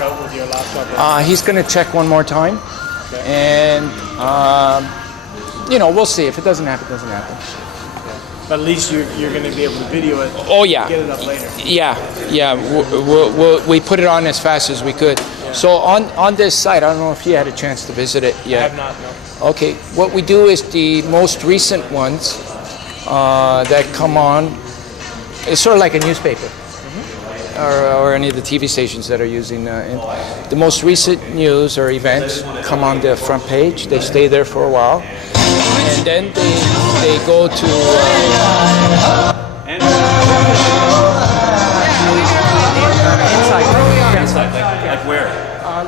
out with your laptop? He's going to check one more time, and you know, we'll see. If it doesn't happen, it doesn't happen. But at least you're going to be able to video it. Oh yeah. Get it up later. Yeah. We put it on as fast as we could. Yeah. So on this site, I don't know if you had a chance to visit it yet. I have not. No. Okay. What we do is the most recent ones that come on. It's sort of like a newspaper, or any of the TV stations that are using. The most recent news or events come on the front page. They stay there for a while. And then they go to inside, like where?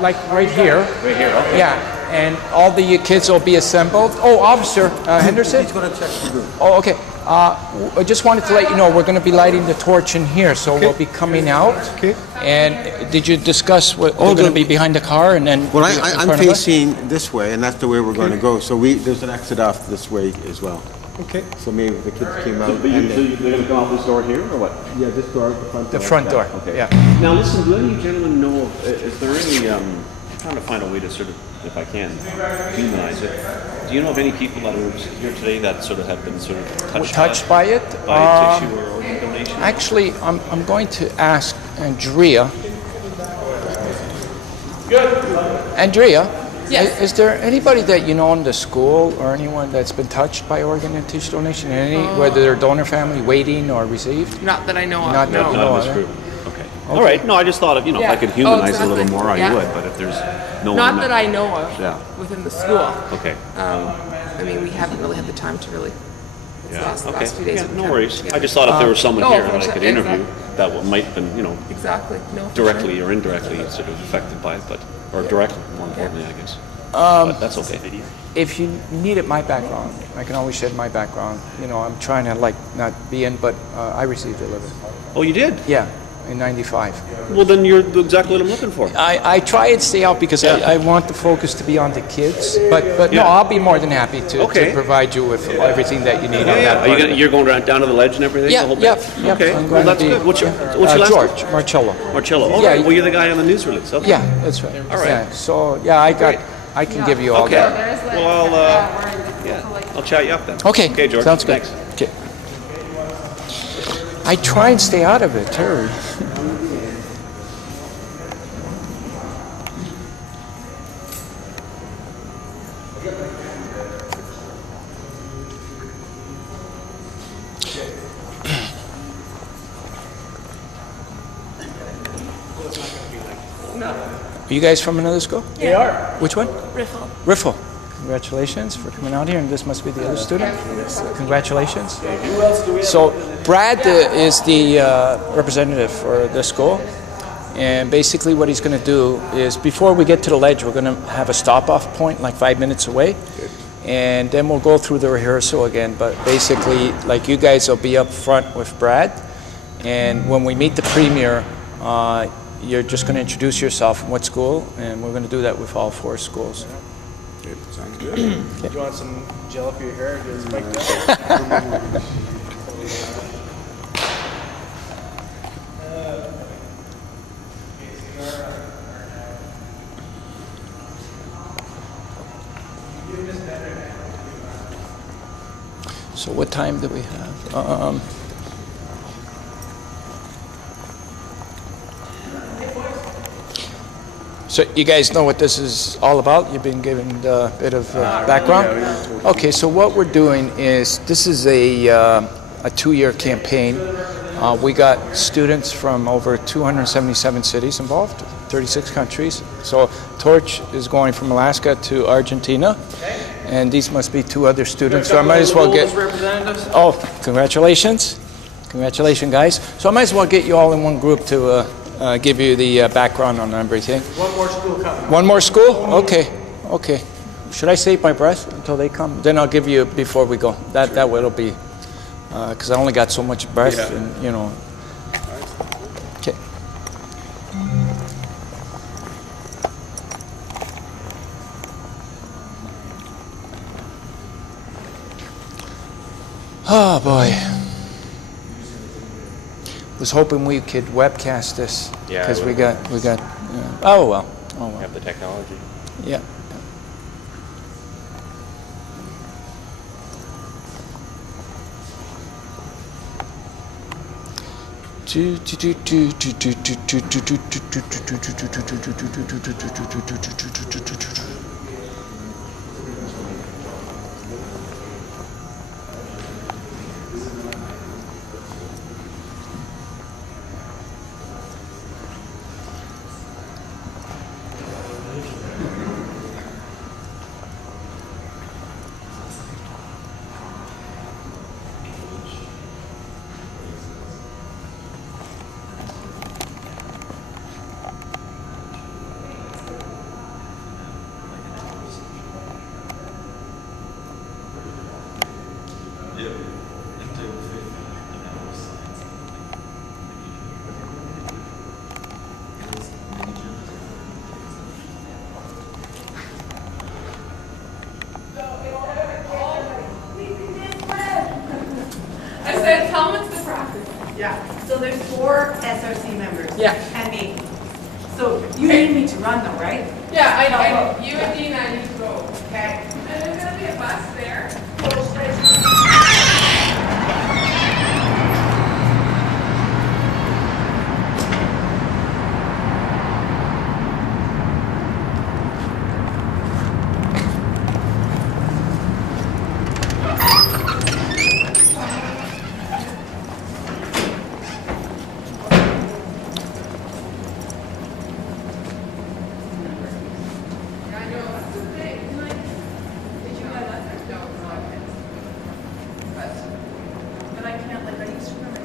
Like right here. Right here, okay. Yeah, and all the kids will be assembled. Oh, Officer Henderson? He's going to check the room. Oh, okay. I just wanted to let you know we're going to be lighting the torch in here, so we'll be coming out. Okay. And did you discuss what they're going to be behind the car and then? Well, I'm facing this way, and that's the way we're going to go. So there's an exit off this way as well. Okay. So maybe the kids came out. So they're going to come out this door here, or what? Yeah, this door, the front door. The front door. Okay. Yeah. Now, listen. Do any of you gentlemen know? Is there any? I'm trying to find a way to sort of, if I can, humanize it. Do you know of any people that are here today that sort of have been sort of touched by it? By tissue or organ donation? Actually, I'm going to ask Andrea. Good. Andrea, Yes. is there anybody that you know in the school or anyone that's been touched by organ and tissue donation? Whether they're donor family, waiting or received? Not that I know of. Not that you know Not in of. this group. Okay. All right. No, I just thought if if I could humanize it a little more, I would. But if there's no Not one that I know of. Yeah. Within the school. Okay. I mean, we haven't really had the time to really. Last few days. Yeah, no worries. I just thought if there was someone here that I could interview exactly. that might have been, Exactly. No. directly or indirectly sort of affected by it, or directly, more importantly, I guess. But that's okay. If you needed my background, I can always shed my background. I'm trying to not be in, but I received a living. Oh, you did? Yeah, in '95. Well, then you're exactly what I'm looking for. I try and stay out because I want the focus to be on the kids. But no, I'll be more than happy to provide you with everything that you need. You're going down to the ledge and everything? Yeah, the whole yep. Okay, I'm well, going that's to be, good. What's your last name? George, Marcello. Marcello. Oh, Yeah, right. Well, you're the guy on the news release. Okay. Yeah, that's right. All right. Yeah, so, I can give you all Okay. that. Well, I'll chat you up then. Okay, Okay, George. sounds good. Thanks. Okay. I try and stay out of it, Terry. Are you guys from another school? They are. Which one? Riffle. Riffle. Congratulations for coming out here, and this must be the other student. Congratulations. So Brad is the representative for the school, and basically what he's going to do is before we get to the ledge, we're going to have a stop-off point like 5 minutes away, and then we'll go through the rehearsal again. But basically, like you guys will be up front with Brad, and when we meet the premier, you're just going to introduce yourself and what school, and we're going to do that with all 4 schools. Okay, sounds good. Do you want some gel for your hair? Get it spiked up? So what time do we have? So you guys know what this is all about? You've been given a bit of background? Okay, so what we're doing is, this is a 2-year campaign. We got students from over 277 cities involved, 36 countries. So Torch is going from Alaska to Argentina, and these must be 2 other students. So I might as well get... Oh, congratulations. Congratulations, guys. So I might as well get you all in one group to give you the background on everything. One more school coming. One more school? Okay, okay. Should I save my breath until they come? Then I'll give you before we go. That way it'll be, because I only got so much breath, and Okay. Oh boy. was hoping we could webcast this Yeah, because I we would've got. Oh well. Oh well. Have the technology. Yeah. I said, tell them it's the practice. Yeah, so there's 4 SRC members. Yeah. And me. So you need me to run though, right? Yeah, I know. You and Dina need to go. Okay. And there's gonna be a bus there. But I can't, like, I used to run a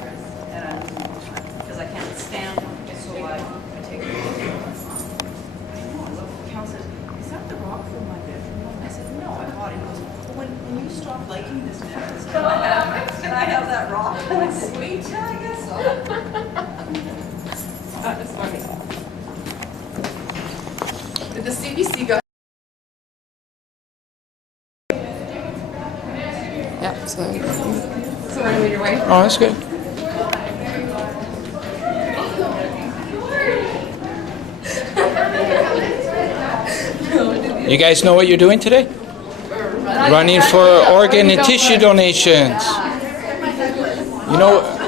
dress, and I'm losing time, because I can't stand, so I take it. I know, I look, the count says, is that the rock from my bedroom? I said, no, I bought it. He goes, well, when you stop liking this necklace, can I have that rock? I said, sweet, yeah, I guess so. That is funny. Did the CBC go? Yeah, so right on your way. Oh, that's good. You guys know what you're doing today? Running for organ and tissue donations. You know,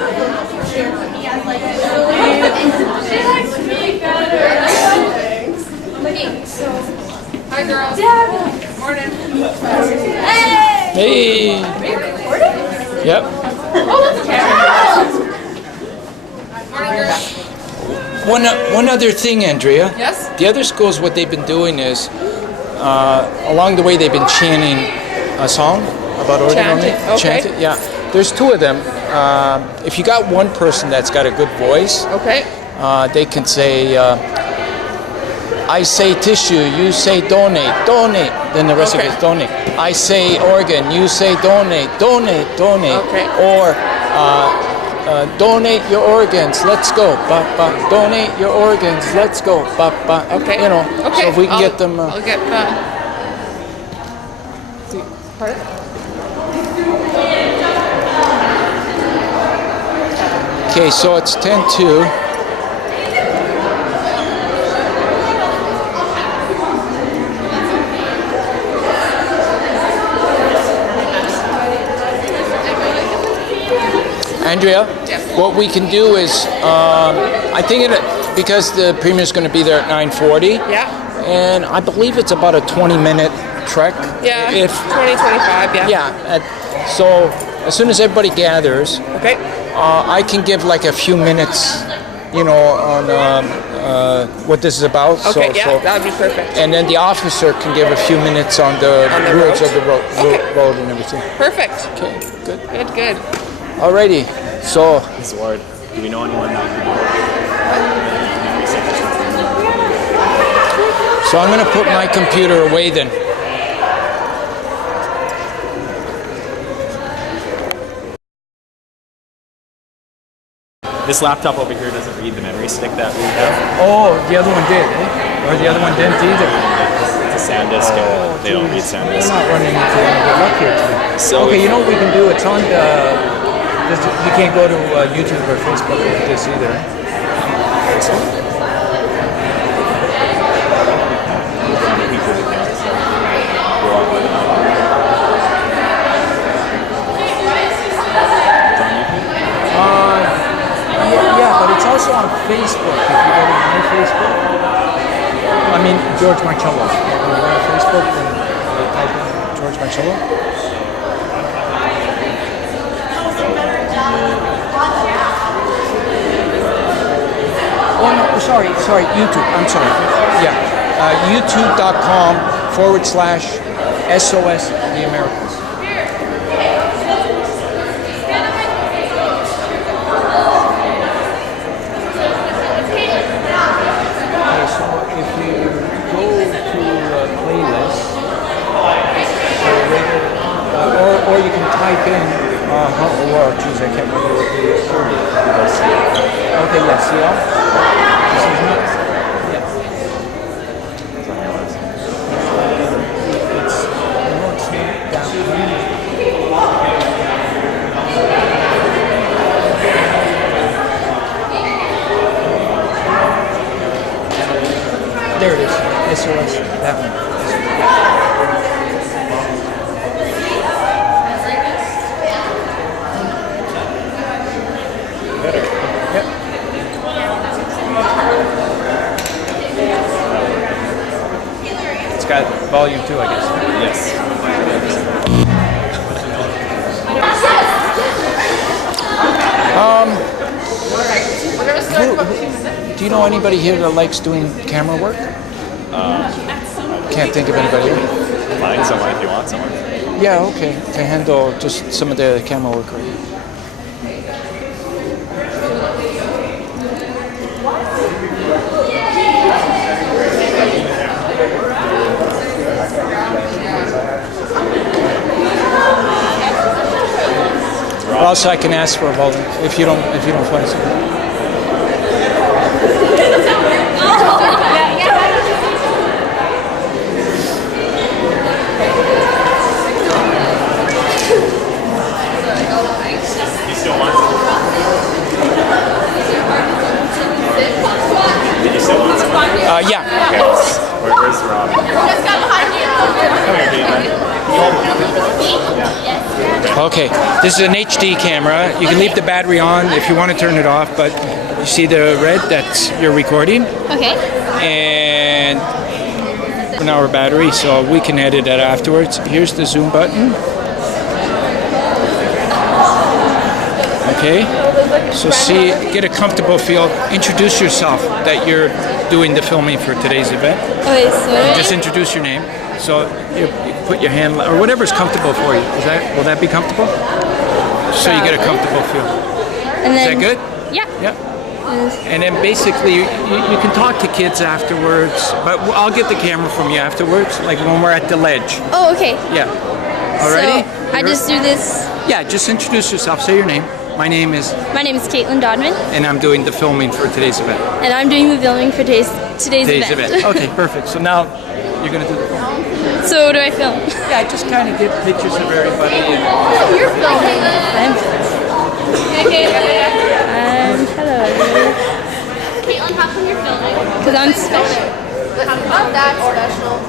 Hi, girls. Morning. hey. Yep. Morning, girls. One other thing, Andrea. Yes? The other schools, what they've been doing is, along the way, they've been chanting a song about organ Chanting, donation. okay. Chanting, yeah. There's 2 of them. If you got one person that's got a good voice, Okay. they can say, I say tissue, you say donate, donate. Then the rest Okay. of it is donate. I say organ, you say donate, donate, donate. Okay. Or donate your organs, let's go. Ba, ba. Donate your organs, let's go. Ba, ba. Okay. You know, Okay. so if we can get them. I'll get Pardon? Okay, so it's 10-2. Andrea, Yes. what we can do is, I think because the premier's going to be there at 9:40, Yeah. and I believe it's about a 20-minute trek. Yeah. If 2025. Yeah. yeah, so as soon as everybody gathers, Okay. I can give like a few minutes, you know, on what this is about. Okay. So, Yeah. so, That would be perfect. and then the officer can give a few minutes on the rules road? of the road and everything. Perfect. Okay, good. Good. Good. Alrighty, so This ward. Do we know anyone that so I'm gonna put my computer away then. This laptop over here doesn't read the memory stick that we have. Oh, the other one did, eh? Or the other one didn't either. It's a SanDisk. They don't read We're SanDisk. not running into any good luck here today. So okay, if- you know what we can do? It's on the You can't go to YouTube or Facebook with this either. Yeah, but it's also on Facebook. If you go to my Facebook, I mean George Marcello. If you go to Facebook and type in George Marcello. Oh no, sorry, YouTube. I'm sorry. Yeah, YouTube.com/SOS the Americas. Or you can type in, geez, I can't remember what the okay, yeah, see all? This is not, yeah. It's not down. There it is, SOS, that one. It's got volume too, I guess. Yes. Do you know anybody here that likes doing camera work? Can't think of anybody here. Find someone if you want someone. Yeah, okay. To handle just some of the camera work right here. Also, I can ask for a volume if you don't find something. You still want someone? Did you still want someone? Yeah. Okay. Where's Rob? Come here, David. Okay, this is an HD camera. You can leave the battery on if you want to turn it off, but you see the red, that's your recording. Okay. And an hour battery, so we can edit that afterwards. Here's the zoom button. Okay, so see, get a comfortable feel. Introduce yourself that you're doing the filming for today's event. Okay, so Just introduce your name. So you put your hand, or whatever's comfortable for you. Will that be comfortable? So you get a comfortable feel. and Is then, that good? Yeah. Yeah. And then basically you can talk to kids afterwards, but I'll get the camera from you afterwards, like when we're at the ledge. Oh, okay. Yeah. Alrighty? So I just do this. Yeah, just introduce yourself. Say your name. My name is Caitlin Dodman, and I'm doing the filming for today's event. and I'm doing the filming for today's event. Okay, perfect. So now you're going to do the filming. So what do I film? Yeah, just kind of get pictures of everybody. Oh, you're filming. Hello. Caitlin, how come you're filming? Because I'm special. How about that special?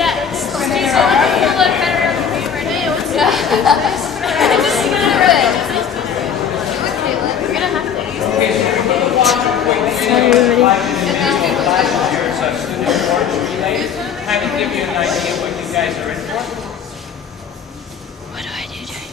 Yeah, it's so much better right now. We're gonna have to. Sorry, everybody. Kind of give you an idea what you guys are in for. What do I do, Jay?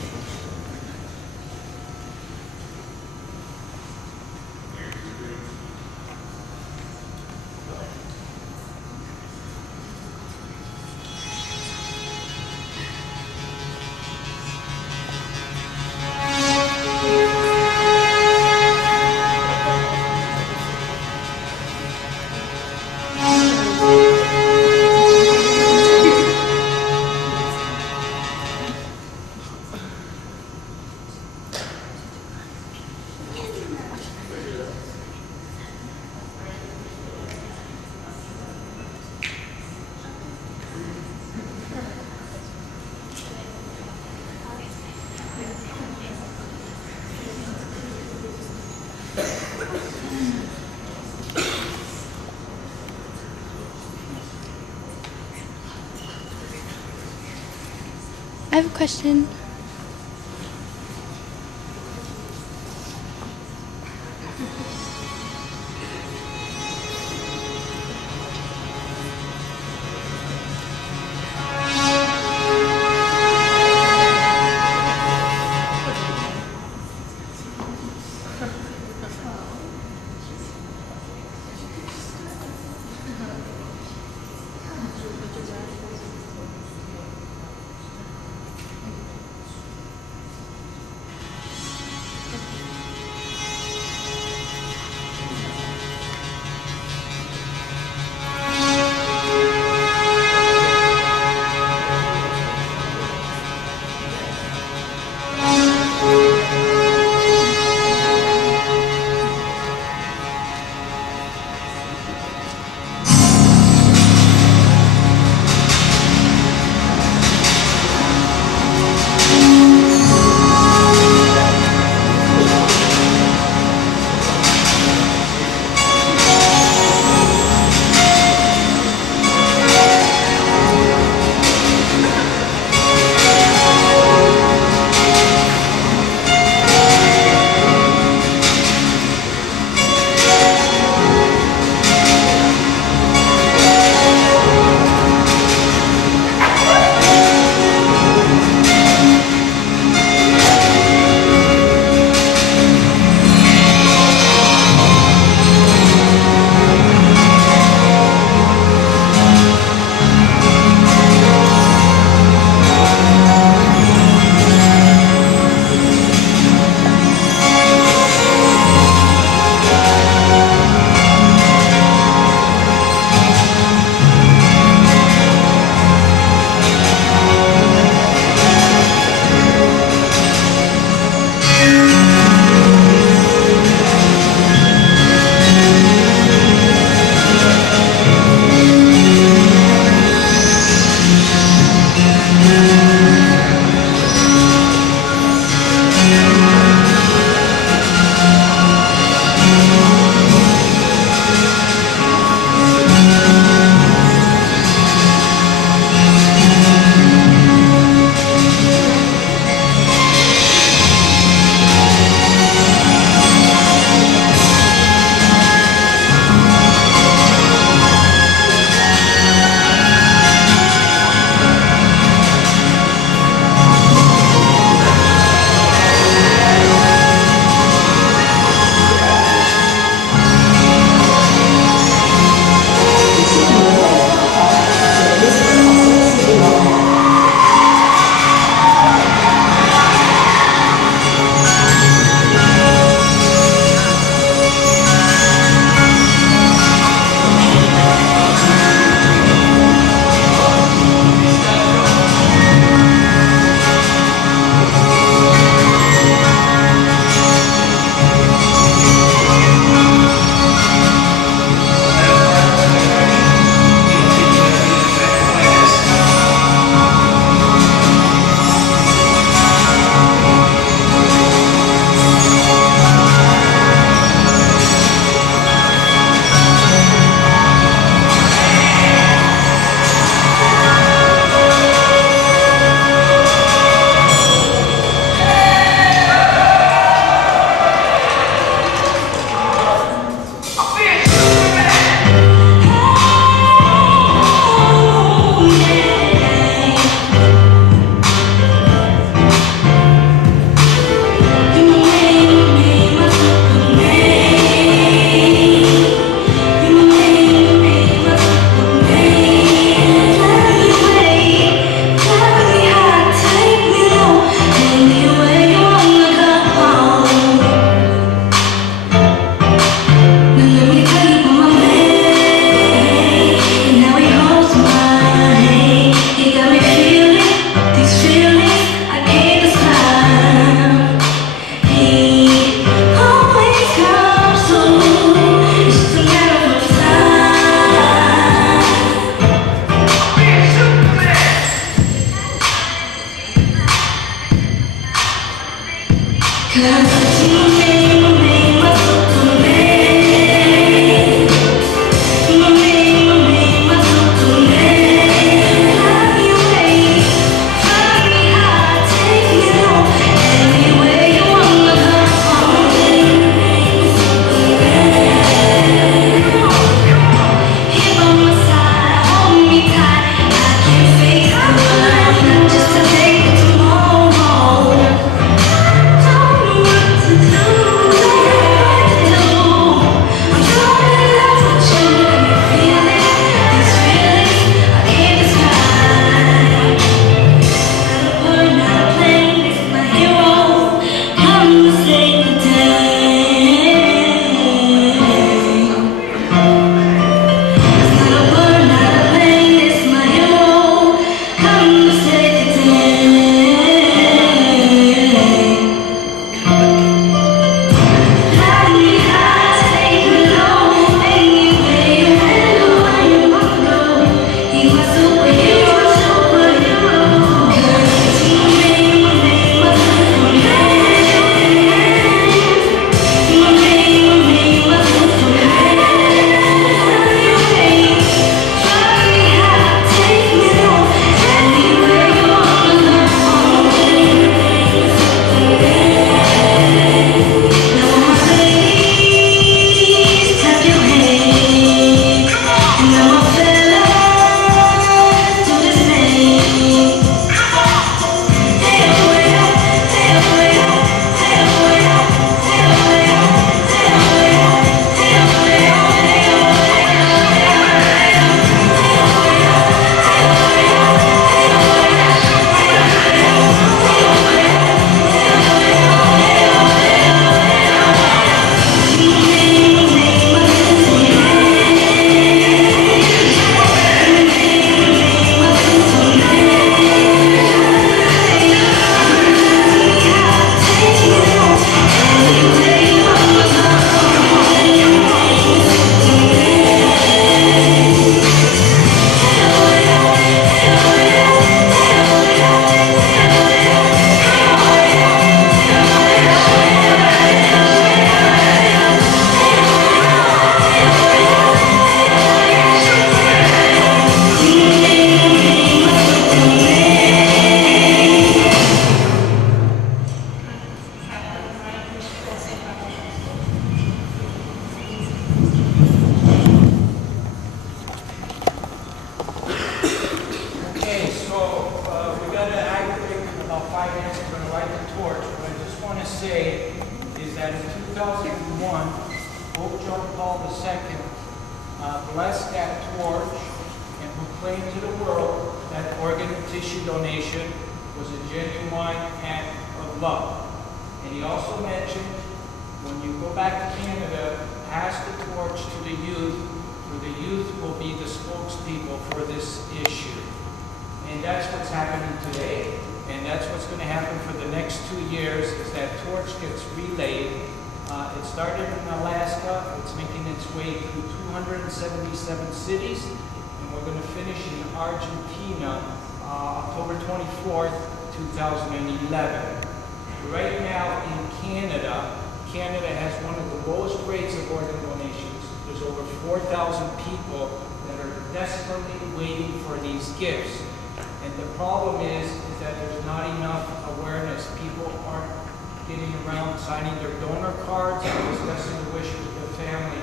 I have a question. blessed that torch and proclaimed to the world that organ and tissue donation was a genuine act of love. And he also mentioned, when you go back to Canada, pass the torch to the youth, for the youth will be the spokespeople for this issue. And that's what's happening today. And that's what's going to happen for the next 2 years, is that torch gets relayed. It started in Alaska. It's making its way through 277 cities. And we're going to finish in Argentina, October 24th, 2011. Right now in Canada, Canada has one of the lowest rates of organ donations. There's over 4,000 people that are desperately waiting for these gifts. And the problem is that there's not enough awareness. People aren't getting around signing their donor cards and discussing the wishes of the family.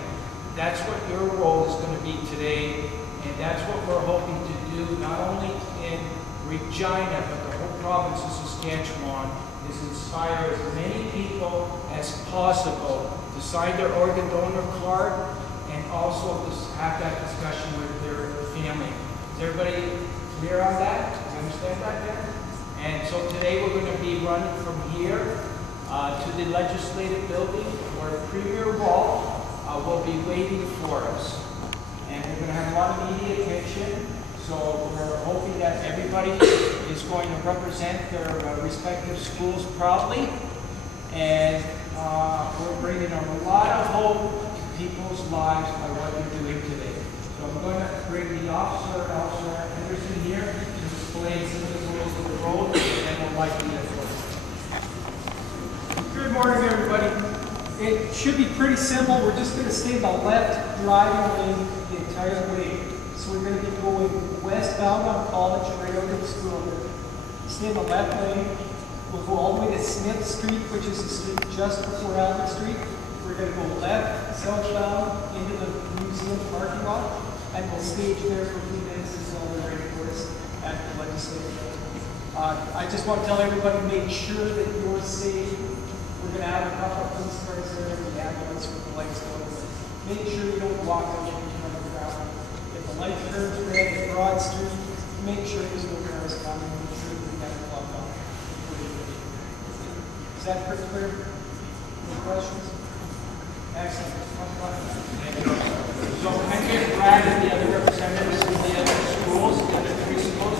That's what your role is going to be today, and that's what we're hoping to do, not only in Regina, but the whole province of Saskatchewan, is inspire as many people as possible to sign their organ donor card and also to have that discussion with their family. Is everybody clear on that? Do you understand that then? And so today we're going to be running from here to the legislative building, where Premier Walt will be waiting for us. And we're going to have a lot of media attention, so we're hoping that everybody is going to represent their respective schools proudly. And we're bringing a lot of hope to people's lives by what you're doing today. So I'm going to bring the officer, Henderson, here to explain some of the rules of the road, and we'll likely get started. Good morning, everybody. It should be pretty simple. We're just going to stay in the left driving lane the entire way. So we're going to be going westbound on College right out of the school. Stay in the left lane. We'll go all the way to Smith Street, which is the street just before Albert Street. We're going to go left, southbound into the museum parking lot, and we'll stage there for a few minutes until we're ready for us at the legislature. I just want to tell everybody, make sure that you're safe. We're going to have a couple of police cars there and the ambulance with the lights going. Make sure you don't walk out into the crowd. If the light turns red at Broad Street, make sure there's no cars coming. Make sure we have it blocked off. Is that pretty clear? Any questions? Excellent. So I get Brad and the other representatives of the other schools, the other three schools.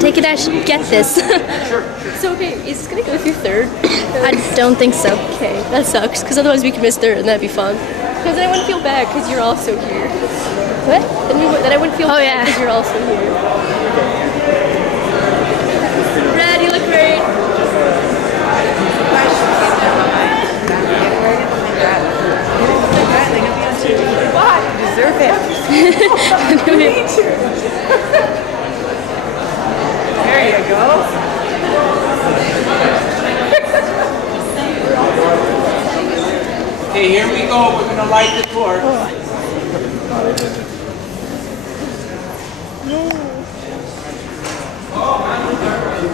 Take it, I should get this. So, okay, is this gonna go through third? I don't think so. Okay, that sucks, because otherwise we could miss third and that'd be fun. Because then I wouldn't feel bad because you're also here. What? Then I wouldn't feel bad because you're also here. Brad, you look great. You deserve it. There you go. Okay, here we go. We're gonna light the torch.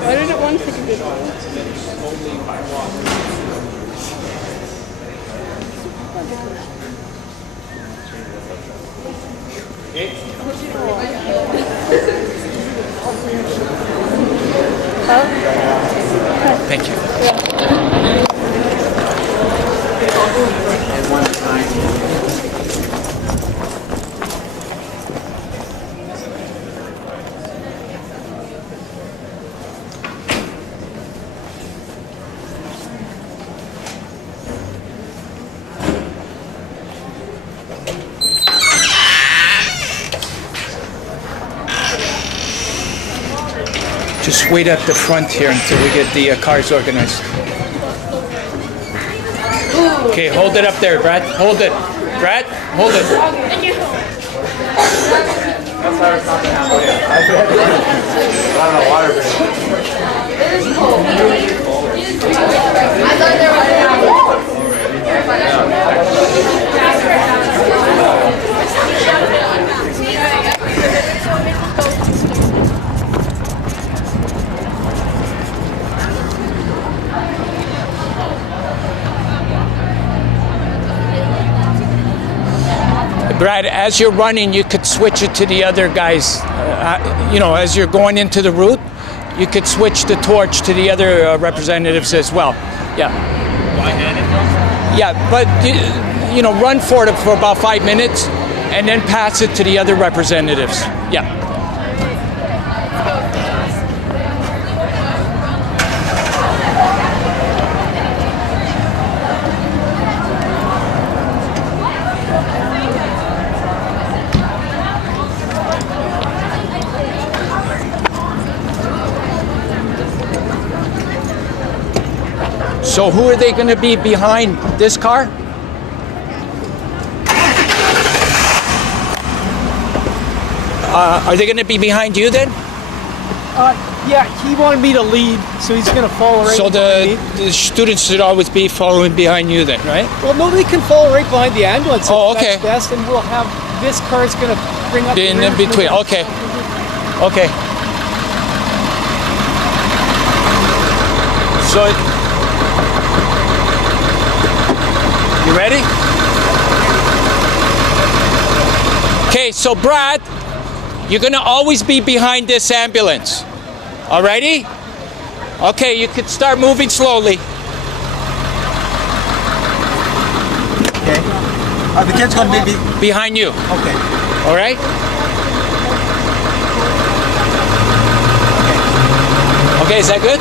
I didn't want to take a good one. Thank you. Just wait at the front here until we get the cars organized. Okay, hold it up there, Brad. Hold it. Brad, hold it. That's how it's not gonna happen. I don't know, water Brad, as you're running, you could switch it to the other guys. You know, as you're going into the route, you could switch the torch to the other representatives as well. Yeah. Yeah, but you know, run for it for about 5 minutes, and then pass it to the other representatives. Yeah. So who are they going to be behind this car? Are they going to be behind you then? Yeah, he wanted me to lead, so he's going to follow right So behind me. the students should always be following behind you then, right? Well, nobody can follow right behind the ambulance. Oh, if okay. That's best, and we'll have this car is going to bring up In the rear between, for okay. Okay. So, you ready? Okay, so Brad, you're gonna always be behind this ambulance. Alrighty? Okay, you could start moving slowly. Okay. The kid's going to be... Behind you. Okay. Alright? Okay, is that good?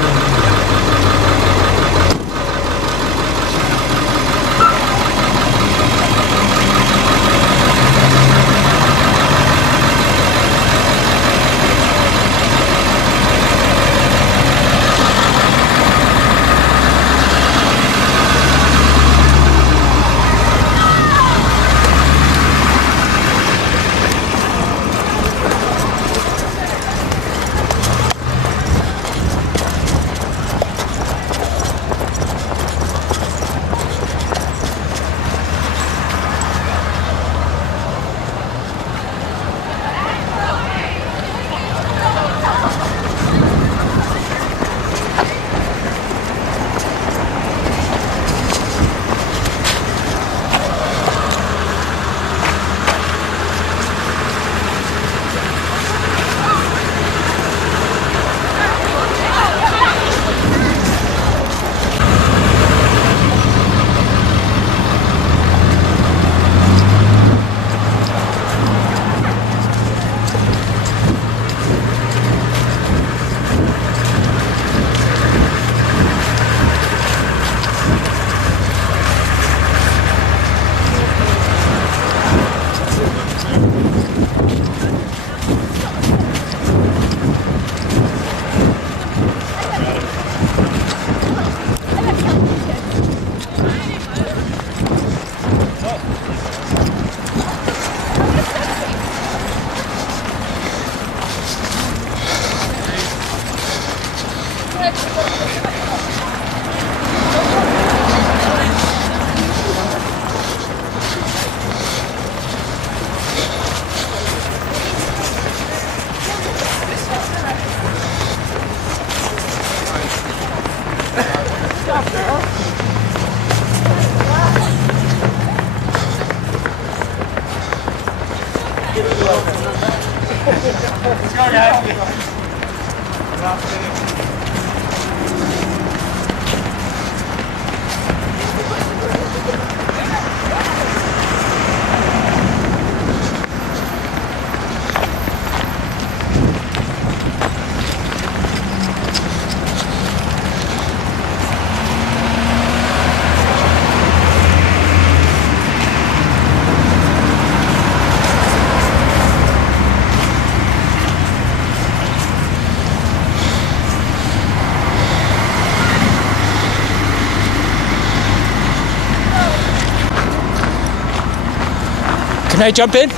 Can I jump in?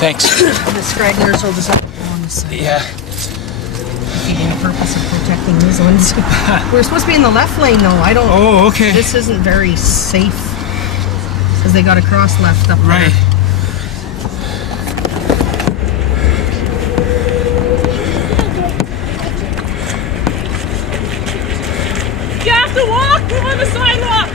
Thanks. The stragglers will just have to go on the side. Yeah. Defeating the purpose of protecting these ones. We're supposed to be in the left lane though. I don't. Oh, okay. This isn't very safe because they got to cross left up there. Right. You have to walk on the sidewalk.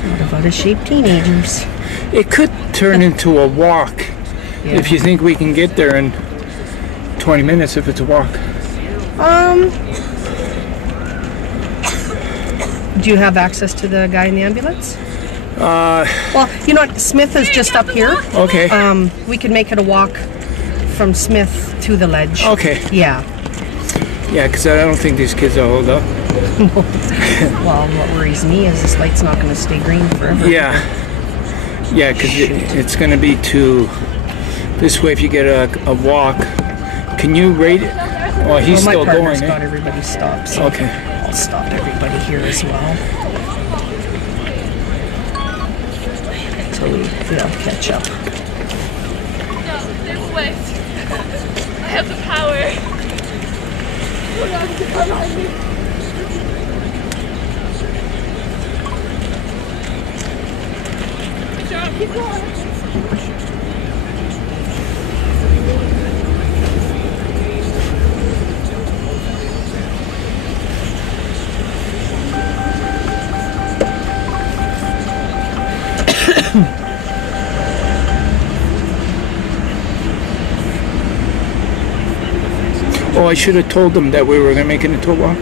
What about out-of-shape teenagers? It could turn into a walk if you think we can get there in 20 minutes if it's a walk. Do you have access to the guy in the ambulance? Well, you know what? Smith is just up here. Okay. We could make it a walk from Smith to the ledge. Okay. Yeah. Yeah, because I don't think these kids will hold up. Well, what worries me is this light's not going to stay green forever. Yeah. Yeah, because it's going to be too... This way, if you get a walk, can you rate it? Well, he's still going. My partner's got everybody stopped, so okay. I'll stop everybody here as well. Until we all catch up. No, there's way. I have the power. Hold on, get behind me. Good job, keep going. Oh, I should have told them that we were going to make it into a walk.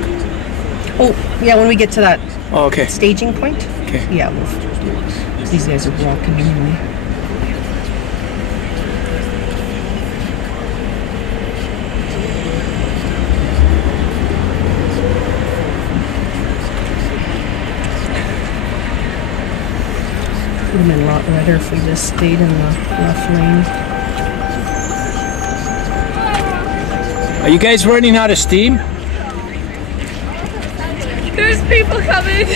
Oh, yeah, when we get to that okay. staging point. Okay. Yeah, these guys are walking anyway. Would have been a lot better if we just stayed in the left lane. Are you guys running out of steam? There's people coming.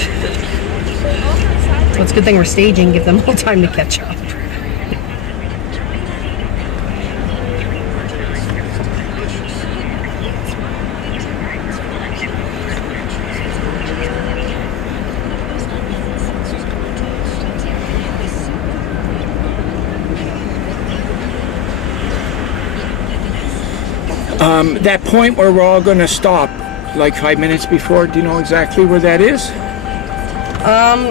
So it's a good thing we're staging, give them a little time to catch up. That point where we're all going to stop, like 5 minutes before, do you know exactly where that is?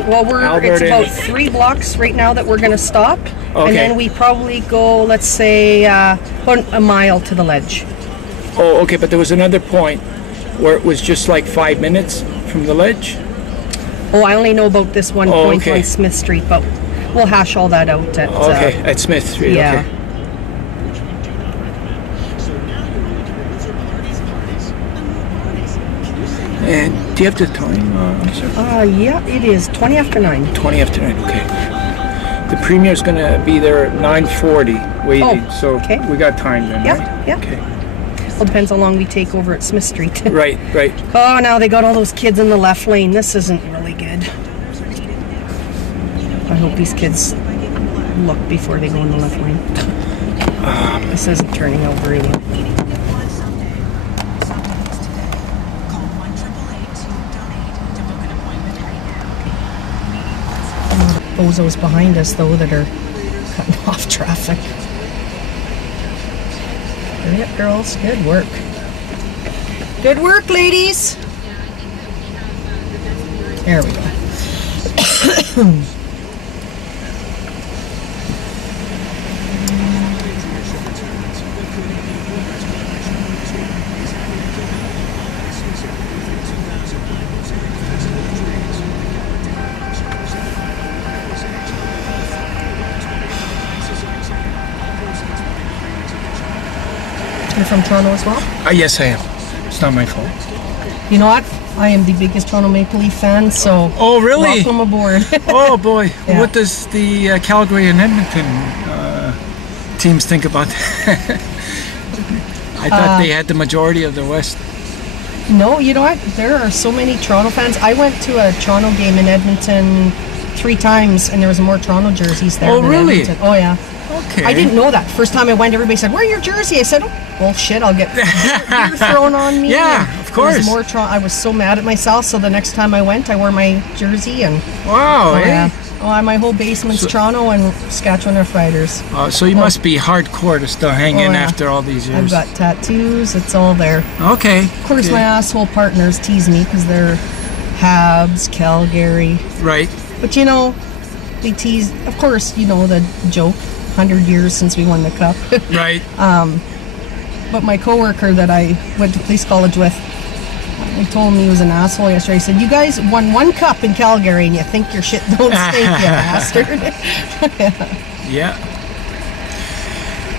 Well, it's about 3 blocks right now that we're going to stop. Okay. And then we probably go, let's say, about a mile to the ledge. Oh, okay, but there was another point where it was just like 5 minutes from the ledge? Oh, I only know about this one point okay. on Smith Street, but we'll hash all that out at... at Smith Street, yeah. okay. And do you have the time, sir? Yeah, it is 20 after 9. 20 after 9, okay. The premier's going to be there at 9:40 waiting, so we got time then, right? Yeah. Okay. Well, depends how long we take over at Smith Street. Right. Oh, now they got all those kids in the left lane. This isn't really good. I hope these kids look before they go in the left lane. This isn't turning out very well. Bozos behind us, though, that are cutting off traffic. Hurry up, girls. Good work. Good work, ladies. There we go. You're from Toronto as well? Yes, I am. It's not my fault. You know what? I am the biggest Toronto Maple Leaf fan, so Oh, really? welcome aboard. Oh, boy. Yeah. What does the Calgary and Edmonton teams think about that? I thought they had the majority of the West. No, you know what? There are so many Toronto fans. I went to a Toronto game in Edmonton 3 times, and there was more Toronto jerseys there. Oh, than really? Edmonton. Oh, yeah. Okay. I didn't know that. First time I went, everybody said, "Wear your jersey." I said, "Oh, well, shit, I'll get beer thrown on me." Yeah, And of course. there was more I was so mad at myself, so the next time I went, I wore my jersey, and Wow, oh, eh? yeah. Oh, my whole basement's Toronto and Saskatchewan Roughriders. So you must be hardcore to still hang in yeah. after all these years. I've got tattoos. It's all there. Okay. Of course, okay. my asshole partners tease me because they're Habs, Calgary. Right. But you know, they tease. Of course, you know the joke. 100 years since we won the cup. Right. But my coworker that I went to police college with, he told me he was an asshole yesterday. He said, "You guys won 1 cup in Calgary, and you think your shit don't stink, you bastard." Yeah.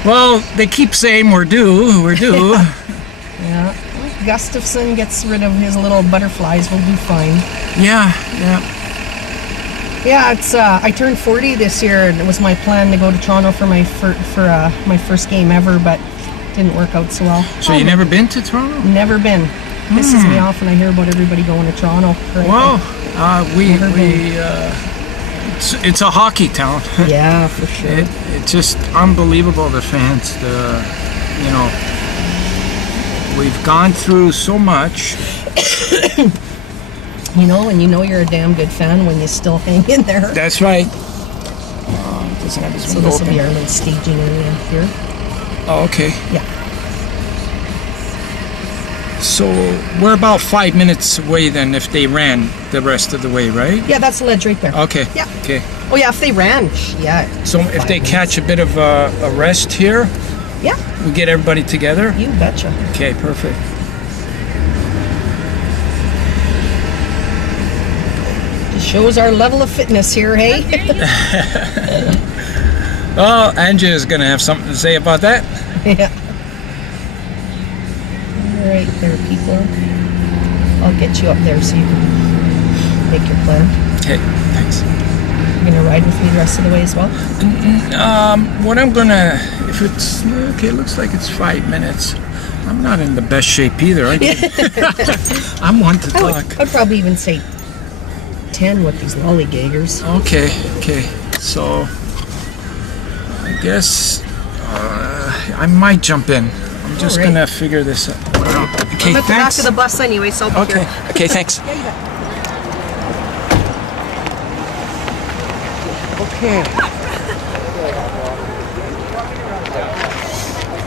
Well, they keep saying we're due. Yeah. Gustafson gets rid of his little butterflies. We'll do fine. Yeah. Yeah. Yeah, it's. I turned 40 this year, and it was my plan to go to Toronto for my my first game ever, but didn't work out so well. So you never been to Toronto? Never been. Pisses me off when I hear about everybody going to Toronto. Well, it's a hockey town. Yeah, for sure. It's just unbelievable, the fans. You know, we've gone through so much. You know, and you know you're a damn good fan when you still hang in there. That's right. Doesn't have his So window this will open. be our little staging area here. Oh, okay. Yeah. So we're about 5 minutes away then if they ran the rest of the way, right? Yeah, that's the ledge right there. Okay. Yeah. Okay. Oh yeah, if they ran, yeah. So if they catch a bit of a rest here, Yeah, we get everybody together? you betcha. Okay, perfect. Just shows our level of fitness here, hey? Well, Angie is going to have something to say about that. Yeah. All right there, people. I'll get you up there so you can make your plan. Okay, thanks. You're gonna ride with me the rest of the way as well? What I'm going to, if it's, okay, it looks like it's 5 minutes. I'm not in the best shape either. I'm one to talk. I'd probably even say 10 with these lollygaggers. Okay, so I guess I might jump in. I'm just All right. gonna figure this out. Okay, I'm at the back thanks. of the bus anyway, so I'll be Okay, here. okay, thanks. Yeah, you bet.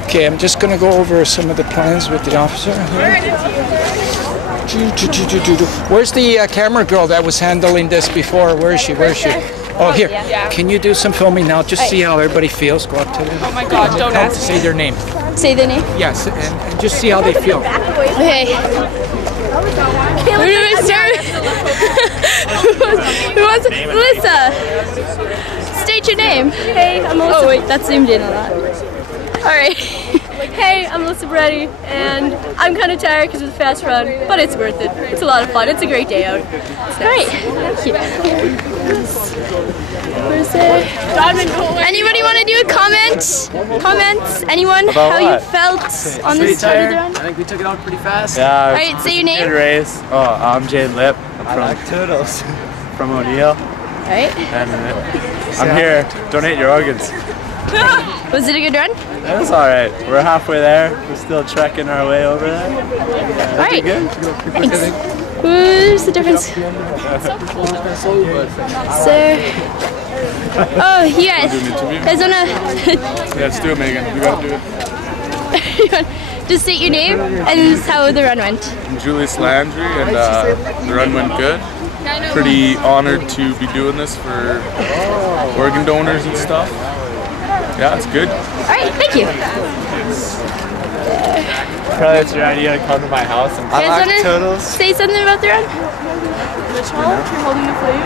Okay, I'm just gonna go over some of the plans with the officer. Where's the camera girl that was handling this before? Where is she? Oh, here. Can you do some filming now? Just see how everybody feels. Go up to them. Oh my God, don't ask me. Say their name. Say the name. Yes, and just see how they feel. Okay. Where do we start? Who wants Melissa? State your name. Hey, I'm Melissa. Oh wait, that's zoomed in a lot. Alright. Hey, I'm Melissa Beretti, and I'm kind of tired because it's a fast run, but it's worth it. It's a lot of fun. It's a great day out. Great. Thank you. Where's there? Anybody want to do a comment? Comments? Anyone? About how what? you felt on this part of the run? I think we took it out pretty fast. All right, say your name. Good race. Oh, I'm Jade Lip. I'm from Toodles. From O'Neill. All right. And I'm here. Donate your organs. Was it a good run? It was all right. We're halfway there. We're still trekking our way over there. All right. Good. Thanks. Where's the difference? Sir. Oh, you guys. Guys wanna? Yeah, let's do it, Megan. You gotta do it. Just state your name and how the run went. I'm Julius Landry, and the run went good. Pretty honored to be doing this for organ donors and stuff. Yeah, it's good. All right, thank you. Probably it's your idea to come to my house and I like turtles. Say something about the run. Mitchell, you're holding the flame.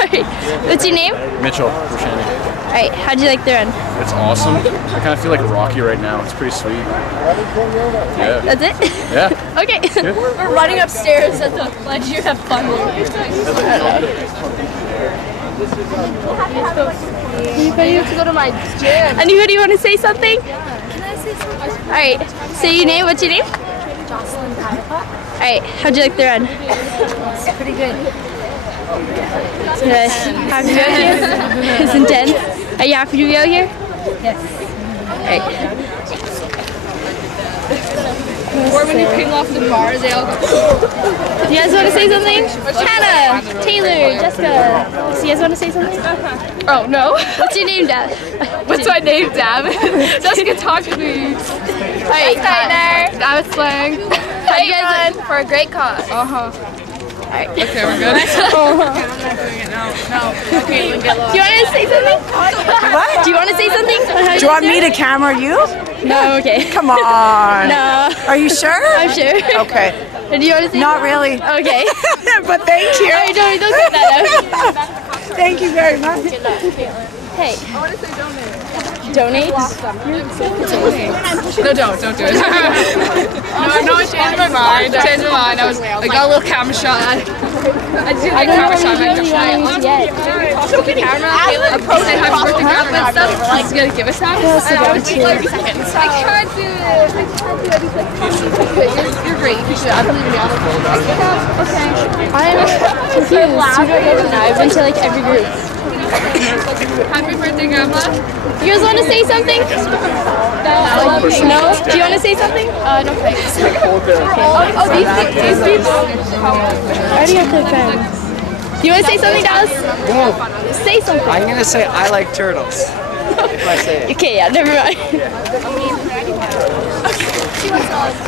Alright, what's your name? Mitchell, Rashani. Alright, how'd you like the run? It's awesome. I kind of feel like Rocky right now. It's pretty sweet. Yeah. That's it? Yeah. Okay. We're running upstairs at the ledge. You have fun there. Anybody have to go to my gym? Anybody want to say something? Can I say something? Alright, say your name. What's your name? Jocelyn Patappa. Alright, how'd you like the run? It's pretty good. Happy to be out here? It's intense. Are you happy to be out here? Yes. Alright. Or when you ping off the bar, they all go. Do you guys want to say something? Hannah, Taylor, Jessica. Do you guys want to say something? Oh, no. What's your name, Dad? What's my name, Dab? Jessica, talk to me. Alright, Steiner. Dab Slang. How you guys For a great cause. Alright. Okay, we're good. No. Okay, you get lost. Do you want to say something? What? Do you want to say something? Do you want me to camera you? No, okay. Come on. No. Are you sure? I'm sure. Okay. Do you want to say Not something? really. Okay. But thank you. Alright, don't cut that out. Thank you very much. Hey. I want to say donate. Donate? No, don't do it. No, I changed my mind. I got a little camera shot. I do the camera shot. Yet. Talk to the camera. Say happy birthday, grandma and stuff. She's gonna give us that. I can't do it. You're great. You should. I don't even know. Okay. I'm confused. Who do I go to now? I've been to like every group. Happy birthday, grandma. You guys want to say something? No? Do you want to say something? No thanks. These people. I already have their friends. Do you want to say something, Dallas? No. Say something. I'm gonna say I like turtles. If I say it. Okay, yeah, never mind.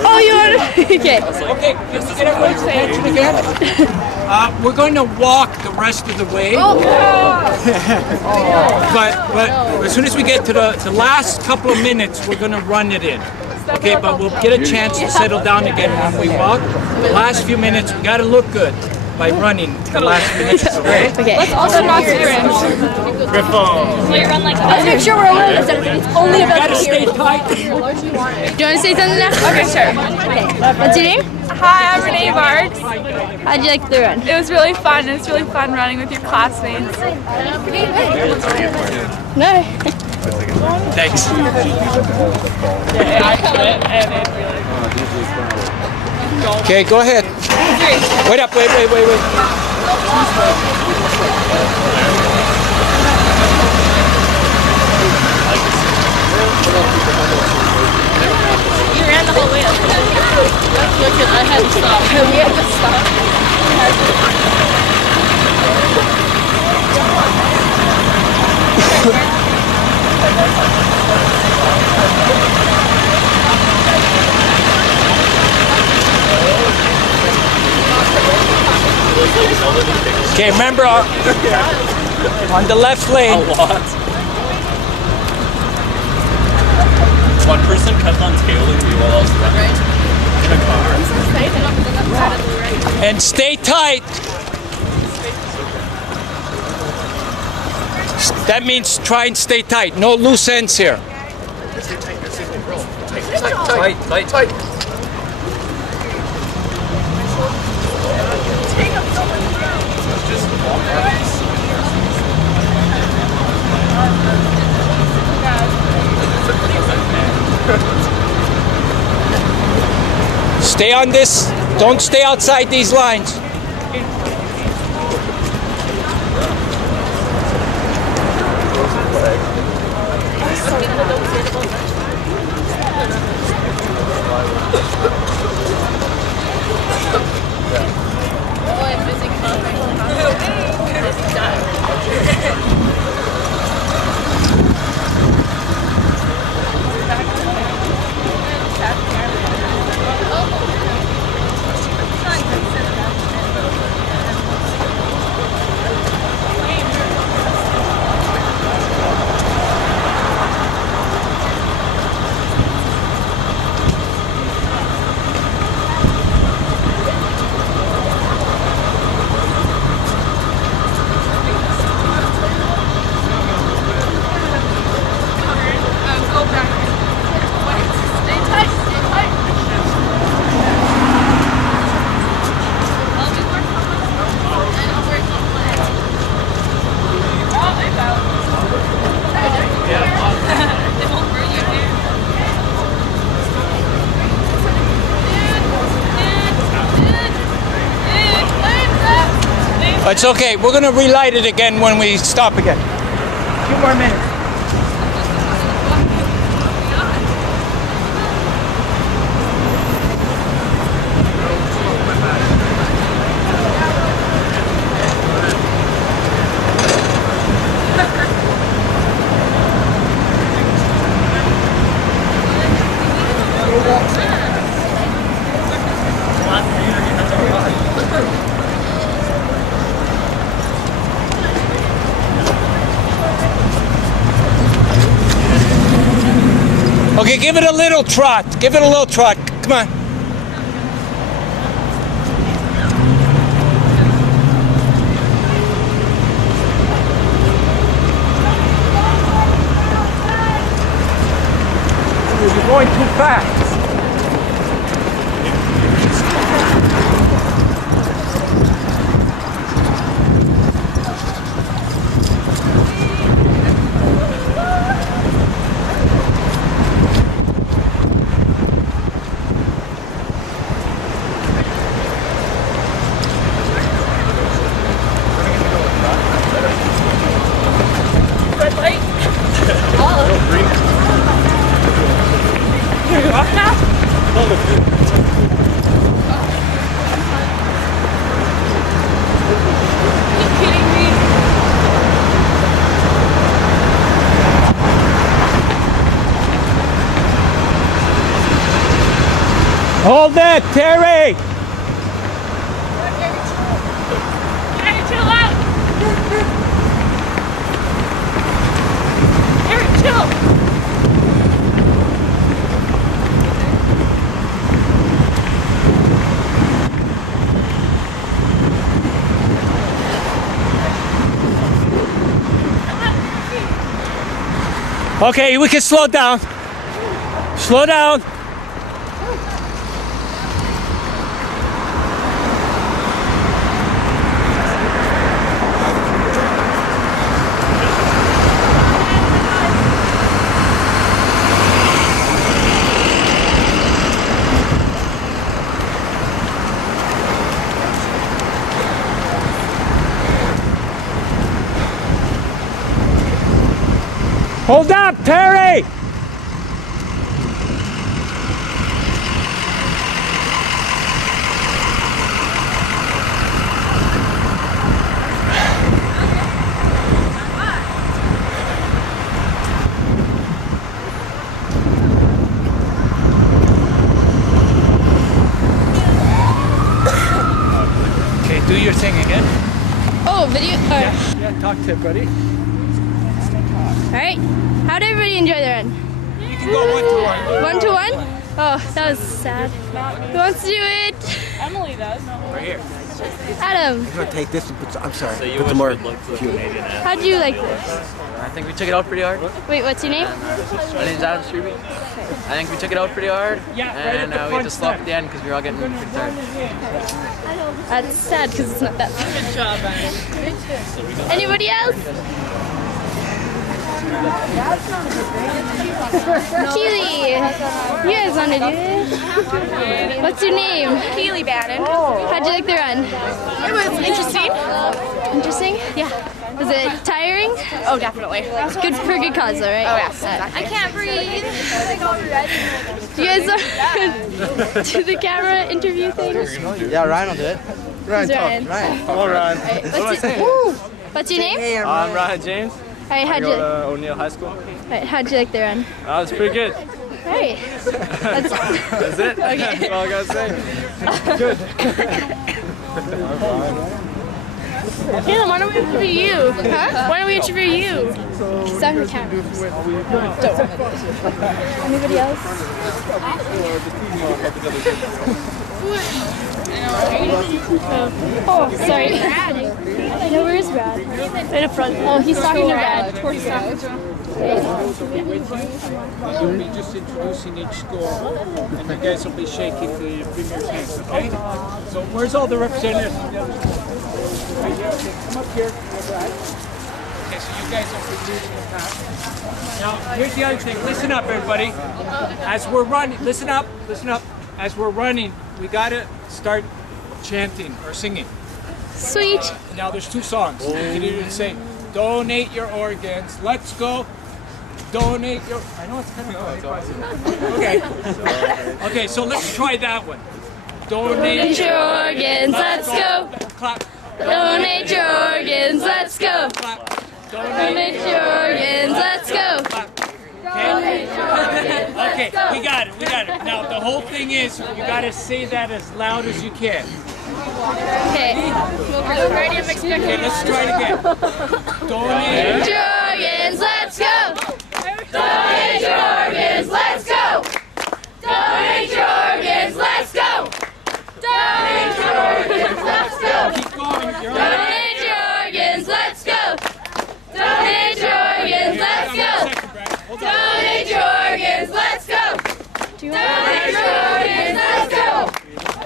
Oh, you want to? Okay. Okay, just to get everybody attention again. We're going to walk the rest of the way. But as soon as we get to the last couple of minutes, we're going to run it in. Okay, but we'll get a chance to settle down again when we walk. The last few minutes, we got to look good by running the last few minutes. Okay. Let's also not sprint. Let's make sure we're aware that it's only about to stay tight. Do you want to say something now? Okay, sure. Okay. What's your name? Hi, I'm Renee Barks. How'd you like the run? It was really fun. It was really fun running with your classmates. No. Thanks. Okay, go ahead. Wait up, wait. You ran the whole way up. Look, I had to stop. We had to stop. Okay, remember on the left lane. A lot. One person kept on tailing me while I was running in a car. And stay tight. That means try and stay tight. No loose ends here. Tight. Stay on this. Don't stay outside these lines. It's okay. We're going to relight it again when we stop again. A few more minutes. Okay, give it a little trot. Give it a little trot. Come on. You're going too fast. Hold it, Terry! Terry, chill out! Terry, chill! Okay, we can slow down. Slow down. Hold up, Terry! Okay, do your thing again. Oh, video. Yeah, talk to everybody. All right. How did everybody enjoy the run? You can go 1-to-1. 1-to-1? Oh, that was sad. Who wants to do it? Emily does. Right here. Adam, I'm gonna take this and put. I'm sorry. So you put some wish more. you'd look to the Canadian ad. how'd you like this? I think we took it out pretty hard. Wait, what's your name? My name's Adam Strebe. I think we took it out pretty hard. And we had to stop at the end because we were all getting pretty tired. That's sad because it's not that fun. Good job, Emily. Anybody else? Keely, you guys want to do this? What's your name? Keely Bannon. How'd you like the run? It was interesting. Interesting? Yeah. Was it tiring? Oh, definitely. Good for a good cause, though, right? Oh, yes. I can't breathe. Do you guys want to do the camera interview thing? Yeah, Ryan will do it. Ryan. Hello, Ryan. What's your name? I'm Ryan James. All right, I go to O'Neill High School. how'd you like the run? It's pretty good. All right. That's it? Okay. That's all I gotta say. Good. Caleb, why don't we interview you? Huh? Why don't we interview you? Because I'm the camera. Anybody else? Oh, sorry. No, where is Brad? In the front. Oh, he's talking to Brad. We'll be just introducing each school, and you guys will be shaking the premier's hands, okay? So where's all the representatives from the other schools? Right here, okay, come up here. Okay, so you guys will be leading the pack. Now, here's the other thing. Listen up, everybody. As we're running, listen up. As we're running, we gotta start chanting or singing. Sweet. Now there's 2 songs. You can either say, donate your organs, let's go. Donate your... I know it's kind of okay. Okay, so let's try that one. Donate your organs, let's go. Clap. Donate your organs, let's go. Donate your organs, let's go. Okay, we got it. Now the whole thing is, you gotta say that as loud as you can. Okay. Okay, let's try it again. Donate your organs, let's go. Donate your organs, let's go. Donate your organs, let's go. Donate your organs, let's go. Keep going. Donate your organs, let's go. Donate your organs, let's go. Donate your organs, let's go.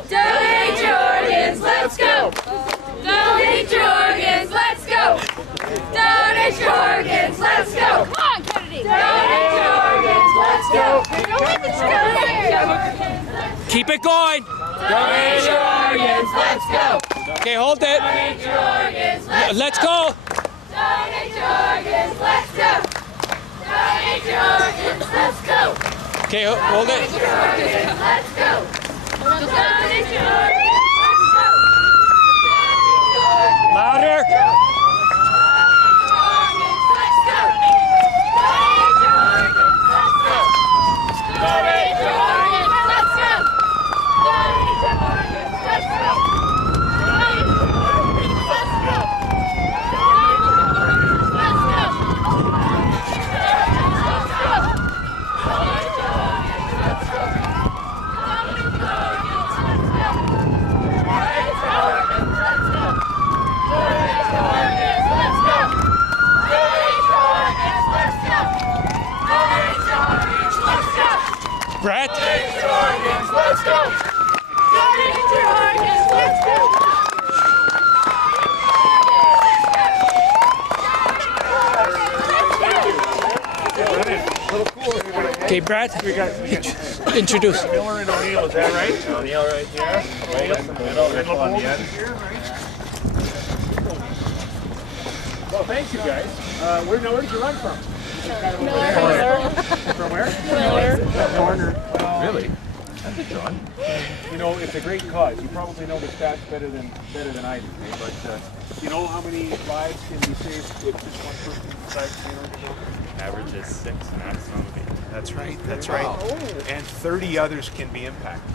Donate your organs, let's go. Donate your organs, let's go. Donate your organs, let's go. Donate your organs, let's go. Come on, Kennedy. Donate your organs, let's go. Keep it going. Donate your organs, let's go. Okay, hold it. Donate your organs, Let's go. Donate your organs, let's go. Donate your organs, let's go. Okay, hold it. Donate your organs, let's go. Donate your organs, Louder. Donate your organs, let's go. Donate your organs, let's go. Brett. Donate your organs, let's go. Donate your organs, let's go. Okay, Brad, introduce. Miller and O'Neill, is that right? O'Neill right here. Right up in the middle, and on the end. Well, thank you guys. Where did you run from? From where? Corner. Really? That's a John. You know, it's a great cause. You probably know the stats better than I do. But you know how many lives can be saved if just one person decides to be an organizer? Average is 6, maximum 8. That's right. That's right. And 30 others can be impacted,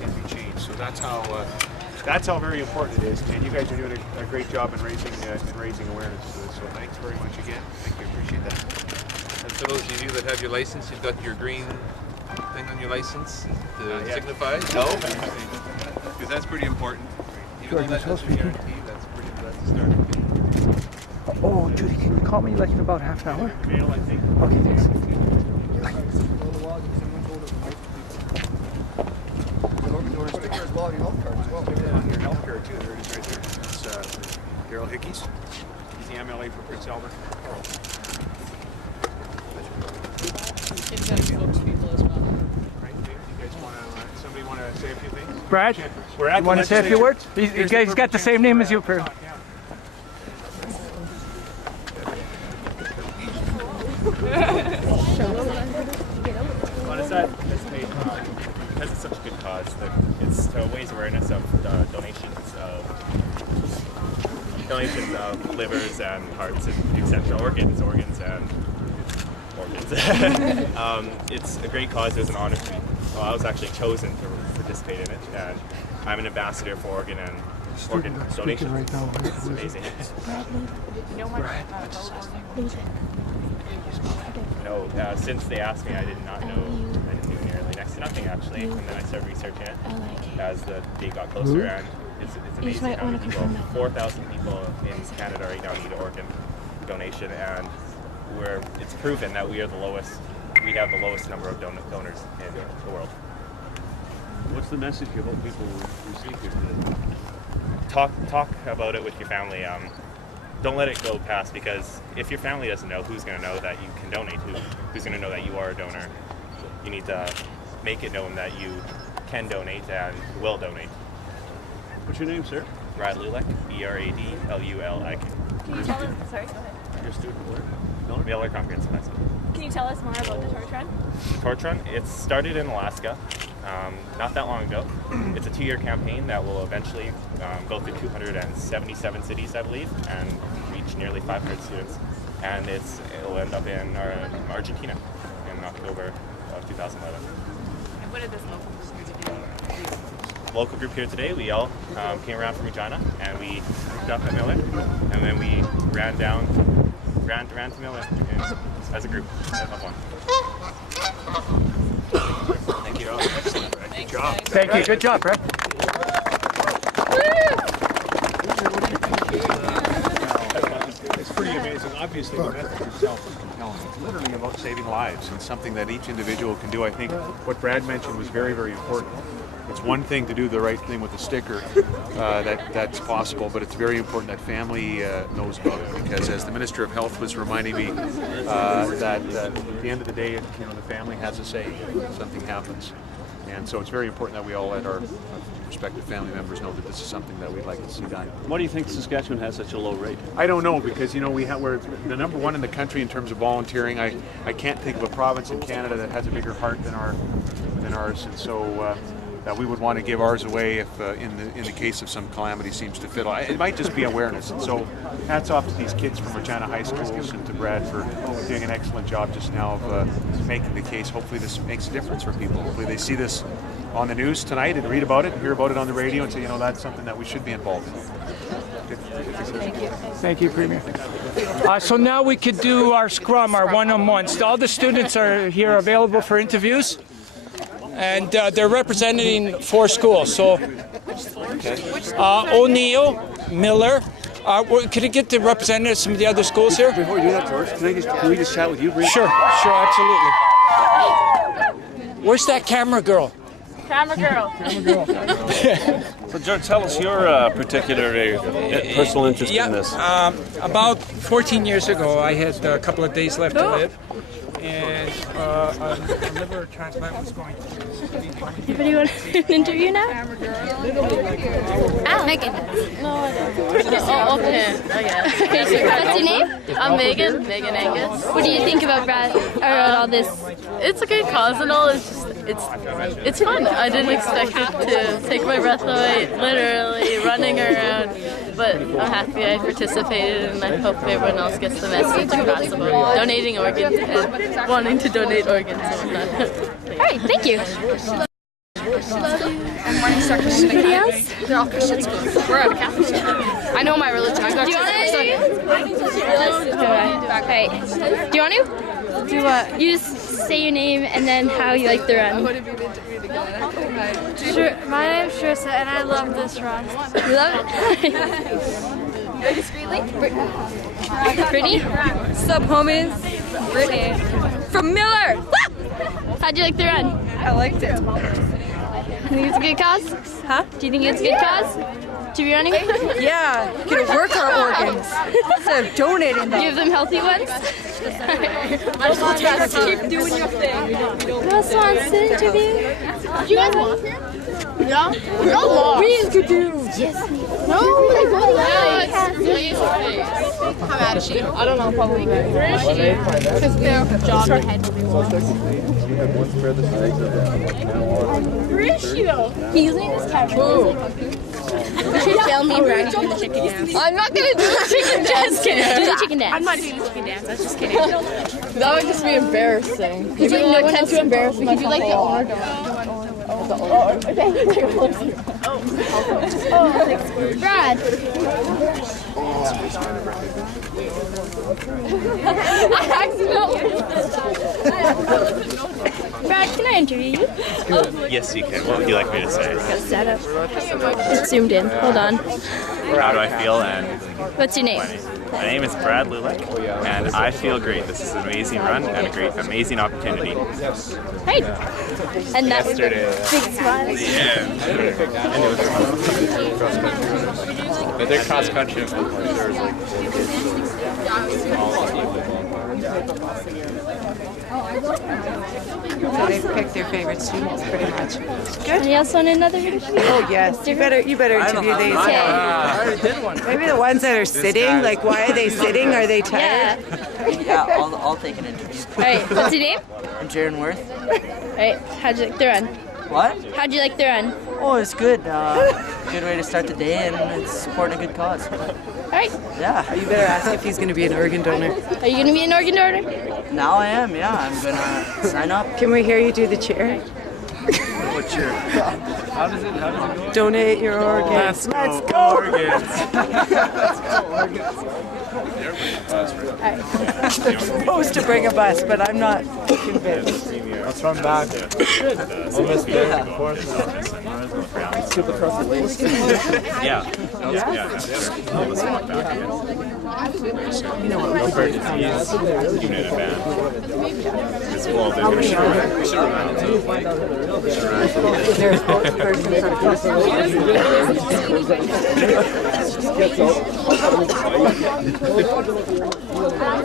can be changed. So that's how very important it is. And you guys are doing a great job in raising awareness. So thanks very much again. Thank you. Appreciate that. And for those of you that have your license, you've got your green thing on your license to signify? No? Because that's pretty important. Even though that doesn't guarantee, that's a start. Oh, Judy, can you call me like in about half an hour? Mail, I think. Okay, thanks. Your health card too. There it is right there. That's Daryl Hickey's. He's the MLA for Prince Albert. Somebody want to say a few things? Brad, you want to say a few words? He's got the same name as you, Per. Because it's such a good cause, it's to raise awareness of donations of livers and hearts and etc. organs and organs. It's a great cause. It was an honor to me. Well, I was actually chosen to participate in it, and I'm an ambassador for organ donation. Right now. It's amazing. No, since they asked me, I did not know. I didn't do nearly next to nothing actually, and then I started researching it as the date got closer, and it's amazing how many people. 4,000 people in Canada right now need organ donation, and it's proven that we have the lowest number of donors in the world. What's the message you hope people receive here today? Talk about it with your family. Don't let it go past, because if your family doesn't know, who's going to know that you can donate? Who's going to know that you are a donor? You need to make it known that you can donate and will donate. What's your name, sir? Brad Lulick, B-R-A-D-L-U-L-I-K. Can you tell us, sorry, go ahead. Your student where? Miller Comprehensive High School. Can you tell us more about the torch run? Torch Run, it started in Alaska not that long ago. It's a 2-year campaign that will eventually go through 277 cities, I believe, and reach nearly 500 students. And it'll end up in Argentina in October of 2011. And what did this local group do? Local group here today, we all came around from Regina, and we grouped up at Miller, and then we ran to Miller as a group of one. Thank you. Excellent. Good job. Thank you. Good job, Brad. It's pretty amazing. Obviously, the message itself is compelling. It's literally about saving lives and something that each individual can do. I think what Brad mentioned was very, very important. It's one thing to do the right thing with a sticker, that's possible, but it's very important that family knows about it, because as the Minister of Health was reminding me, that at the end of the day, the family has a say if something happens. And so it's very important that we all let our respective family members know that this is something that we'd like to see done. Why do you think Saskatchewan has such a low rate? I don't know, because we're the #1 in the country in terms of volunteering. I can't think of a province in Canada that has a bigger heart than ours, and so we would want to give ours away if in the case of some calamity seems to fiddle. It might just be awareness. And so hats off to these kids from Regina High Schools and to Brad for doing an excellent job just now of making the case. Hopefully this makes a difference for people. Hopefully they see this on the news tonight and read about it and hear about it on the radio and say, that's something that we should be involved in. Thank you. Thank you, Premier. So now we could do our scrum, our one-on-ones. All the students are here available for interviews. And they're representing 4 schools. So O'Neill, Miller. Could I get the representatives of some of the other schools here? Before we do that, George, can we just chat with you briefly? Sure, absolutely. Where's that camera girl? Camera girl. So, George, tell us your particular personal interest in this. About 14 years ago, I had a couple of days left to live. And a liver transplant was going through. Anybody want an interview now? Megan. No, I don't. Oh, okay. What's your name? I'm Megan Angus. What do you think about Brad or all this? It's a good cause and all. It's fun. I didn't expect it to take my breath away, literally running around. But I'm happy I participated, and I hope everyone else gets the message across about donating organs and wanting to donate organs and whatnot. All right, thank you. And Morning Star Christian Academy. They're all Christian schools. We're at a Catholic school. I know my religion. I got Do you want to? Right. Do you want to? Do what? You just say your name and then how you like the run. Sure. My name's Trisha, and I love this run. You love it? Brittany? Sup, homies? Brittany. From Miller! How'd you like the run? I liked it. You think it's a good cause? Huh? Do you think it's a good cause? To be running? Yeah, you can work our organs instead of donating them. Give them healthy ones? Keep doing your thing. Who else wants to interview? Do you guys want to? Yeah? We're all lost. We could do. Yes. No, How mad is she? I don't know, probably. Where is she? Because they're jogging. Where is she though? He's using this camera. You should film me Brad doing the chicken dance. I'm not gonna do the chicken dance. Do the chicken dance. I'm not doing the chicken dance. I was just kidding. That would just be embarrassing. It's like no attempt to embarrass me. We could do like the honor Brad. Brad, can I interview you? Yes, you can. What would you like me to say? Set up. It's zoomed in. Hold on. How do I feel? And What's your name? my name is Brad Lulick, and I feel great. This is an amazing run and a great, amazing opportunity. Hey. And that Yesterday. big smile. Yeah. But they're cross country. So they picked their favorite students pretty much. Good. You also want another interview? Oh yes. You better interview these. Maybe the ones that are sitting. Like, why are they sitting? Are they tired? Yeah, I'll take an interview. All right. What's your name? I'm Jaron Worth. All right. How'd you like the run? What? How'd you like the run? Oh, it's good. Good way to start the day, and it's supporting a good cause. All right. Yeah. You better ask if he's going to be an organ donor. Are you going to be an organ donor? Now I am. Yeah, I'm gonna sign up. Can we hear you do the chair? What chair? How does it go? Donate your organs. Let's go. Organs. They're supposed to bring a bus, but I'm not convinced. Let's run back. Almost there. Skip across the lake. Yeah. You know what? Go for disease unit event. It's well, they're going to shoot around too. Is there a spokesperson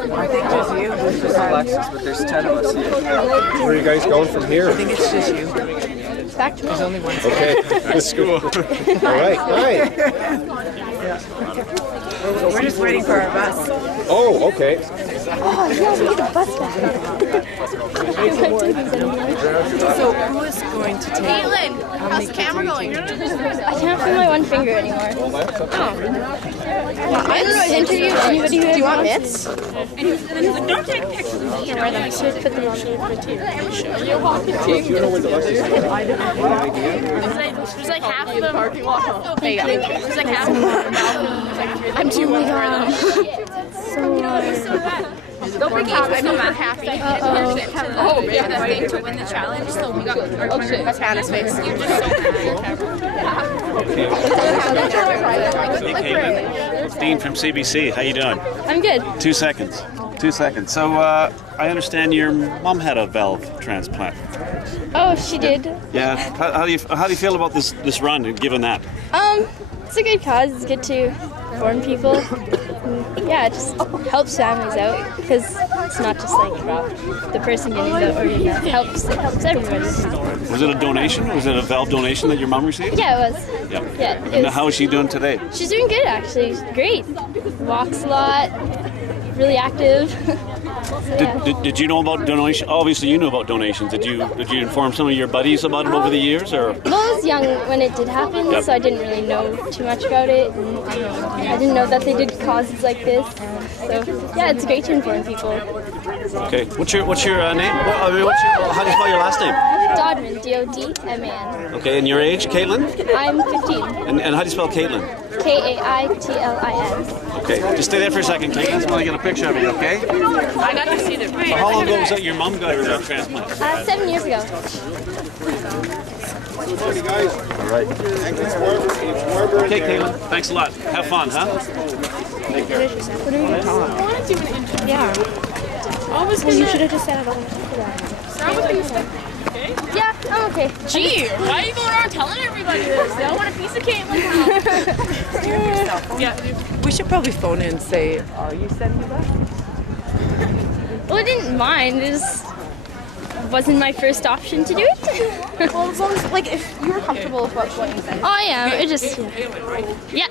I think just you. There's Alexis, but there's 10 of us here. Where are you guys going from here? I think it's just you. Back to There's only one. Okay. Back to school. All right. We're just waiting for our bus. Oh, okay. Oh, yeah, we get a bus back. So who is going to take? Caitlin, how's the camera going? I can't feel my one finger anymore. Oh. I don't know. Interview anybody who Do you want mitts? Don't take pictures of me and wear them. I should put them on the You're walking too. There's like half of them. There's like half of them. I'm too weak on them. So bad. Don't forget, I'm not happy. Oh, yeah, that thing to win the challenge. So we got our shit. That's Hannah's face. You're just so Hey, Caitlin. It's Dean from CBC. How you doing? I'm good. 2 seconds. 2 seconds. So, I understand your mom had a valve transplant. Oh, she did. Yeah. How do you feel about this run? Given that. It's a good cause. It's good to inform people. Yeah, it just helps families out because it's not just like the person getting the organ. It helps everybody. Was it a donation? Was it a valve donation that your mom received? Yeah, it was. Yeah. Yeah. And how is she doing today? She's doing good actually. She's great. Walks a lot. Really active. Did you know about donation? Obviously, you knew about donations. Did you inform some of your buddies about it over the years, or? Well, I was young when it did happen, so I didn't really know too much about it. And I didn't know that they did causes like this. So yeah, it's great to inform people. Okay. What's your name? How do you spell your last name? Dodman, D-O-D-M-A-N. Okay. And your age, Caitlin? I'm 15. And how do you spell Caitlin? K-A-I-T-L-I-N. Okay. Just stay there for a second, Caitlin. I just want to get a picture of you, okay? I got to see the So how long ago was that your mom got her transplant? 7 years ago. All right. Okay, Caitlin. Thanks a lot. Have fun, huh? Take care. What are you going to talk? I want to do an interview. Yeah. I was Well, you should have just said it on Yeah, I'm okay. Gee, why are you going around telling everybody this? They all want a piece of Caitlin now. Yeah. We should probably phone in and say, "Are you sending me back?" Well, I didn't mind. It just wasn't my first option to do it. Well, as long as, like, if you were comfortable with what you said. Oh, yeah. It just... Yeah.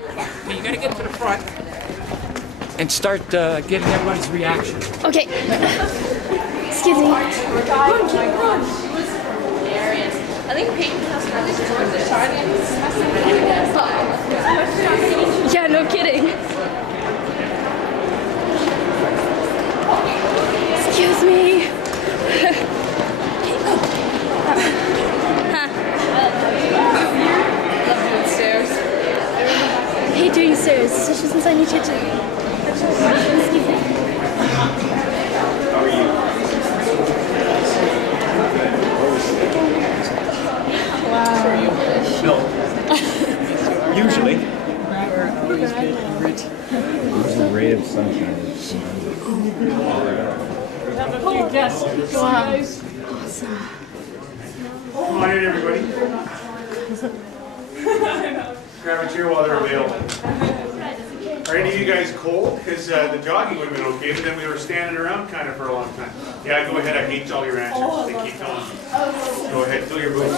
You gotta get to the front and start getting everybody's reaction. Okay. Excuse me. I think Peyton has Yeah, no kidding. Excuse me. stairs. I hate doing stairs, especially since I need to. Excuse me. How are you? Wow. No. Usually. There's a ray of sunshine. Wow. Come on in, everybody. Grab a chair while they're available. Are any of you guys cold? Because the jogging would have been okay, but then we were standing around kind of for a long time. Yeah, go ahead. I hate all your answers. They keep telling me. Go ahead, fill your boots.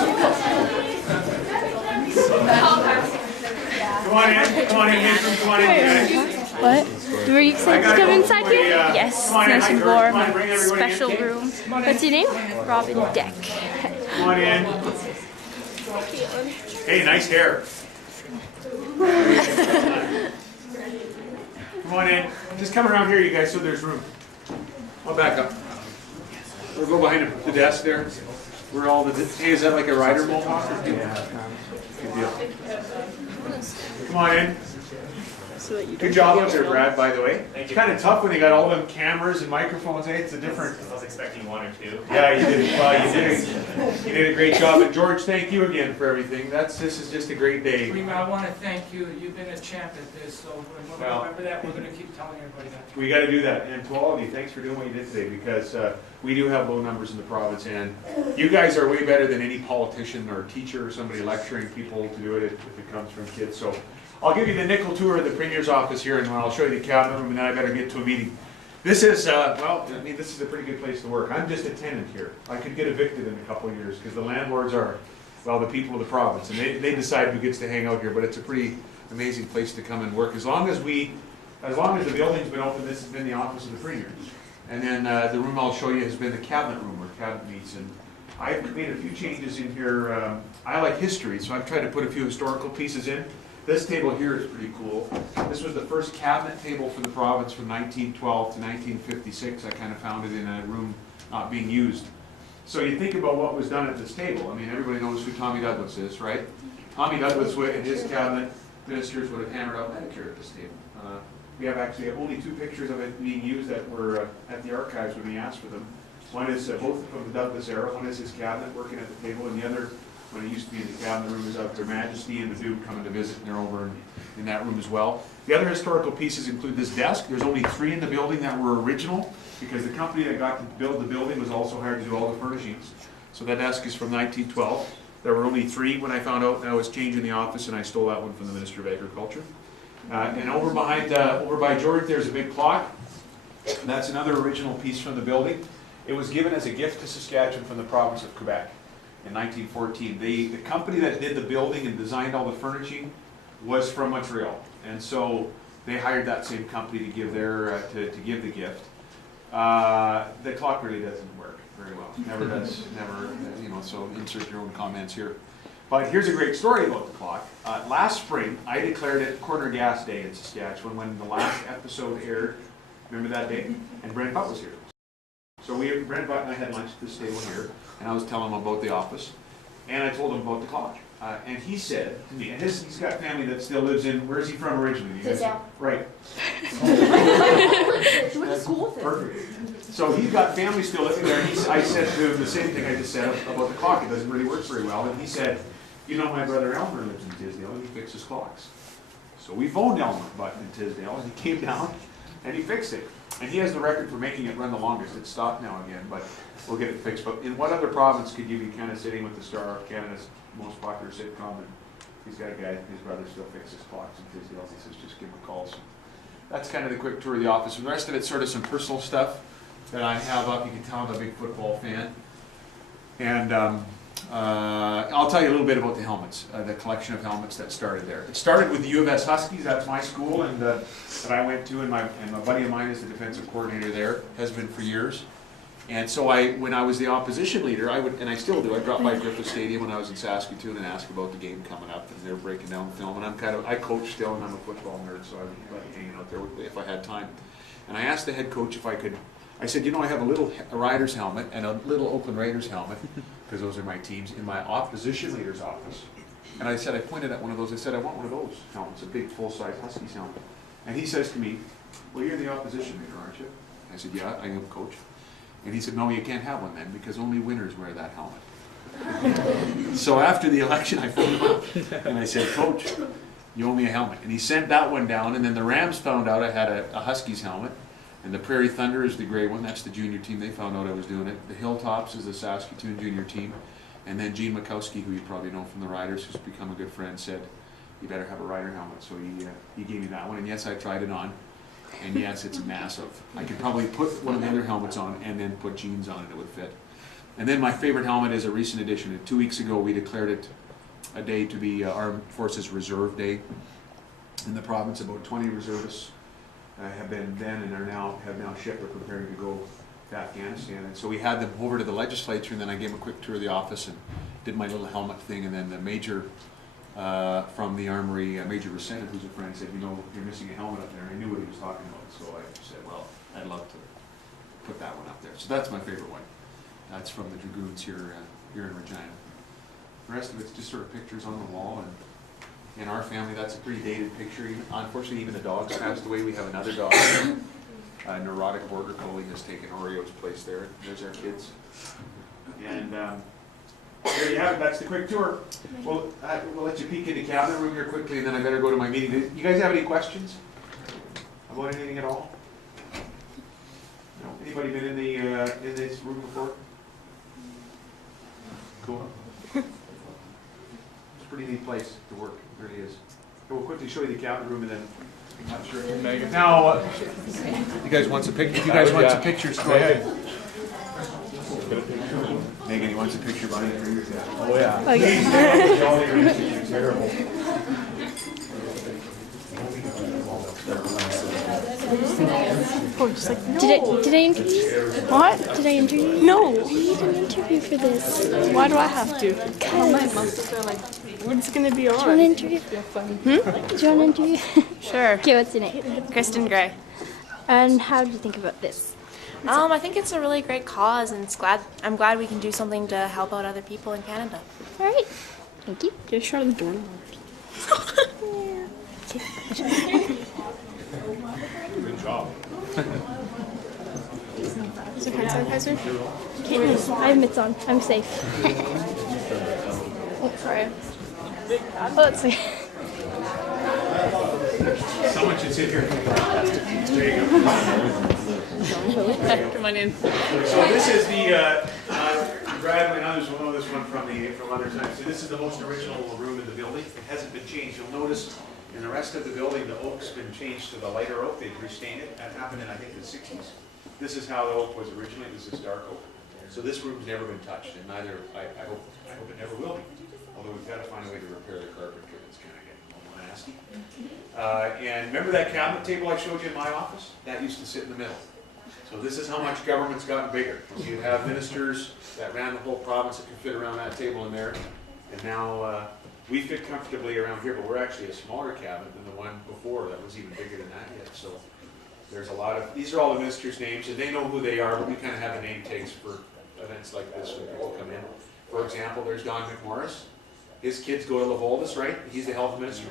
Come on in. Come on in, Nathan. Come on in, guys. What? Were you excited to come inside here? Yes, Come on in. nice and Come on, warm. bring everybody Special in. room. What's your name? Robin Deck. Come on in. Hey, nice hair. Come on in. Just come around here, you guys, so there's room. I'll back up. We'll go behind the desk there. Where all the... Hey, is that like a rider mohawk? Yeah. Good deal. Come on in. Good job up there, Brad, by the way. It's kind of tough when they got all them cameras and microphones. Hey, it's a different... I was expecting one or two. Yeah, you did. Well, you did a great job. And George, thank you again for everything. This is just a great day. Prima, I want to thank you. You've been a champ at this, so remember that. We're going to keep telling everybody that. We got to do that. And to all of you, thanks for doing what you did today, because we do have low numbers in the province, and you guys are way better than any politician or teacher or somebody lecturing people to do it if it comes from kids. So I'll give you the nickel tour of the Premier's office here, and I'll show you the cabinet room, and then I better get to a meeting. This is, well, I mean, this is a pretty good place to work. I'm just a tenant here. I could get evicted in a couple of years, because the landlords are, well, the people of the province, and they decide who gets to hang out here, but it's a pretty amazing place to come and work. As long as the building's been open, this has been the office of the Premier. And then the room I'll show you has been the cabinet room where cabinet meets, and I've made a few changes in here. I like history, so I've tried to put a few historical pieces in. This table here is pretty cool. This was the first cabinet table for the province from 1912 to 1956. I kind of found it in a room not being used. So you think about what was done at this table. I mean, everybody knows who Tommy Douglas is, right? Tommy Douglas and his cabinet ministers would have hammered out Medicare at this table. We have actually only 2 pictures of it being used that were at the archives when we asked for them. One is both from the Douglas era. One is his cabinet working at the table, and the other, when it used to be in the cabinet room, is of Their Majesty and the Duke coming to visit, and they're over in that room as well. The other historical pieces include this desk. There's only 3 in the building that were original, because the company that got to build the building was also hired to do all the furnishings. So that desk is from 1912. There were only 3 when I found out, and I was changing the office, and I stole that one from the Minister of Agriculture. And over by George, there's a big clock. And that's another original piece from the building. It was given as a gift to Saskatchewan from the province of Quebec in 1914. The company that did the building and designed all the furnishing was from Montreal, and so they hired that same company to give to give the gift. The clock really doesn't work very well. Never does. Never. You know. So insert your own comments here. But here's a great story about the clock. Last spring, I declared it Corner Gas Day in Saskatchewan when the last episode aired. Remember that day? And Brent Butt was here. So Brent Butt and I had lunch at this table here, and I was telling him about the office, and I told him about the clock. And he said to me, and he's got family that still lives in, where's he from originally? Tisdale. Right. She went to school with him. Perfect. So he's got family still living there, and I said to him the same thing I just said about the clock. It doesn't really work very well. And he said, you know, my brother Elmer lives in Tisdale, and he fixes clocks. So we phoned Elmer Button in Tisdale, and he came down, and he fixed it. And he has the record for making it run the longest. It's stopped now again, but we'll get it fixed. But in what other province could you be kind of sitting with the star of Canada's most popular sitcom, and he's got a guy, his brother still fixes clocks in Tisdale. He says, just give him a call. So that's kind of the quick tour of the office. The rest of it's sort of some personal stuff that I have up. You can tell I'm a big football fan. And I'll tell you a little bit about the helmets, the collection of helmets that started there. It started with the U of S Huskies. That's my school, and that I went to, and my buddy of mine is the defensive coordinator there, has been for years. And so when I was the opposition leader, I would, and I still do, I drop by Griffith Stadium when I was in Saskatoon and ask about the game coming up, and they're breaking down film. And I coach still, and I'm a football nerd, so I would like hanging out there if I had time. And I asked the head coach if I could. I said, you know, I have a Riders helmet and a little Oakland Raiders helmet, because those are my teams, in my opposition leader's office. And I said, I pointed at one of those. I said, I want one of those helmets, a big full-size Huskies helmet. And he says to me, well, you're the opposition leader, aren't you? I said, yeah, I am, coach. And he said, no, you can't have one then, because only winners wear that helmet. So after the election, I phoned him up, and I said, Coach, you owe me a helmet. And he sent that one down, and then the Rams found out I had a Huskies helmet, and the Prairie Thunder is the gray one. That's the junior team. They found out I was doing it. The Hilltops is the Saskatoon junior team. And then Gene Makowski, who you probably know from the Riders, who's become a good friend, said, you better have a rider helmet. So he gave me that one, and yes, I tried it on. And yes, it's massive. I could probably put one of the other helmets on and then put jeans on and it would fit. And then my favorite helmet is a recent addition. 2 weeks ago, we declared it a day to be Armed Forces Reserve Day in the province. About 20 reservists have been then and have now shipped or preparing to go to Afghanistan. And so we had them over to the legislature, and then I gave them a quick tour of the office and did my little helmet thing. And then the major from the Armory, Major Resendez, who's a friend, said, you know, you're missing a helmet up there. And I knew what he was talking about. So I said, well, I'd love to put that one up there. So that's my favorite one. That's from the Dragoons here in Regina. The rest of it's just sort of pictures on the wall, and in our family, that's a pretty dated picture. Unfortunately, even the dog's passed away. We have another dog, a neurotic border collie, has taken Oreo's place there. There's our kids. And there you have it. That's the quick tour. We'll let you peek in the cabinet room here quickly, and then I better go to my meeting. You guys have any questions about anything at all? No? Anybody been in this room before? Cool. It's a pretty neat place to work. It really is. We'll quickly show you the cabinet room, and then I'm not sure. Now, you guys want some pictures? You guys want some pictures? Go ahead. Megan, you want some picture by you? Oh yeah. Oh, yeah. Terrible. Oh, just like, no. Did I interview? What? Did I interview? No. I need an interview for this. Why do I have to? Because my months are like, what's gonna be on? Do you want an interview? Do you want an interview? Sure. Okay, what's your name? Kristen Gray. And how do you think about this? I think it's a really great cause, and I'm glad we can do something to help out other people in Canada. All right. Thank you. Get a shot of the door. Good job. Is it hand sanitizer? I have mitts on. I'm safe. Oh, sorry. Oh, that's okay. Someone should sit here. There you go. Come on in. So this is the Brad and others will know this one from other times. So this is the most original room in the building. It hasn't been changed. You'll notice in the rest of the building, the oak's been changed to the lighter oak. They've restained it. That happened in, I think, the 60s. This is how the oak was originally. This is dark oak. So this room's never been touched, and neither, I hope it never will be. Although we've got to find a way to repair the carpet because it's kind of getting a little nasty. And remember that cabinet table I showed you in my office? That used to sit in the middle. So this is how much government's gotten bigger. So you'd have ministers that ran the whole province that could fit around that table in there. And now we fit comfortably around here, but we're actually a smaller cabinet than the one before that was even bigger than that yet. So there's a lot of, these are all the ministers' names, and they know who they are, but we kind of have the name tags for events like this when people come in. For example, there's Don McMorris. His kids go to Levoldis, right? He's the health minister.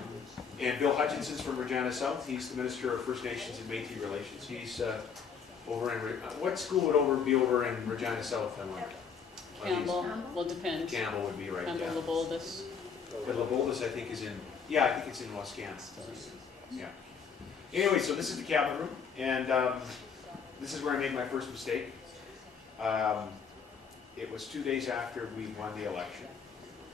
And Bill Hutchinson's from Regina South. He's the Minister of First Nations and Métis Relations. He's over in, what school would be over in Regina South? Campbell, well, it depends. Campbell would be right. Campbell, Levoldis. But Levoldis, I think, is in, yeah, I think it's in Wasilla. Yeah. Anyway, so this is the cabinet room, and this is where I made my first mistake. It was 2 days after we won the election.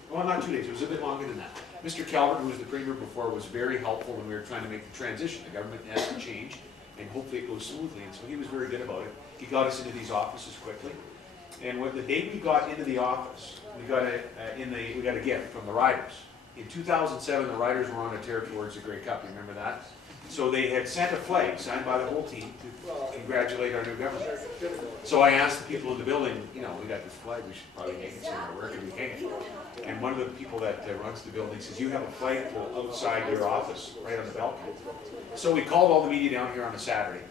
Well, not 2 days, it was a bit longer than that. Mr. Calvert, who was the Premier before, was very helpful when we were trying to make the transition. The government has to change, and hopefully it goes smoothly, and so he was very good about it. He got us into these offices quickly. And when the day we got into the office, we got a gift from the Riders. In 2007, the Riders were on a tear towards the Grey Cup. You remember that? So they had sent a flag signed by the whole team to congratulate our new government. So I asked the people in the building, you know, we got this flag, we should probably hang it somewhere. Where can we hang it? And one of the people that runs the building says, you have a flagpole outside your office, right on the balcony. So we called all the media down here on a Saturday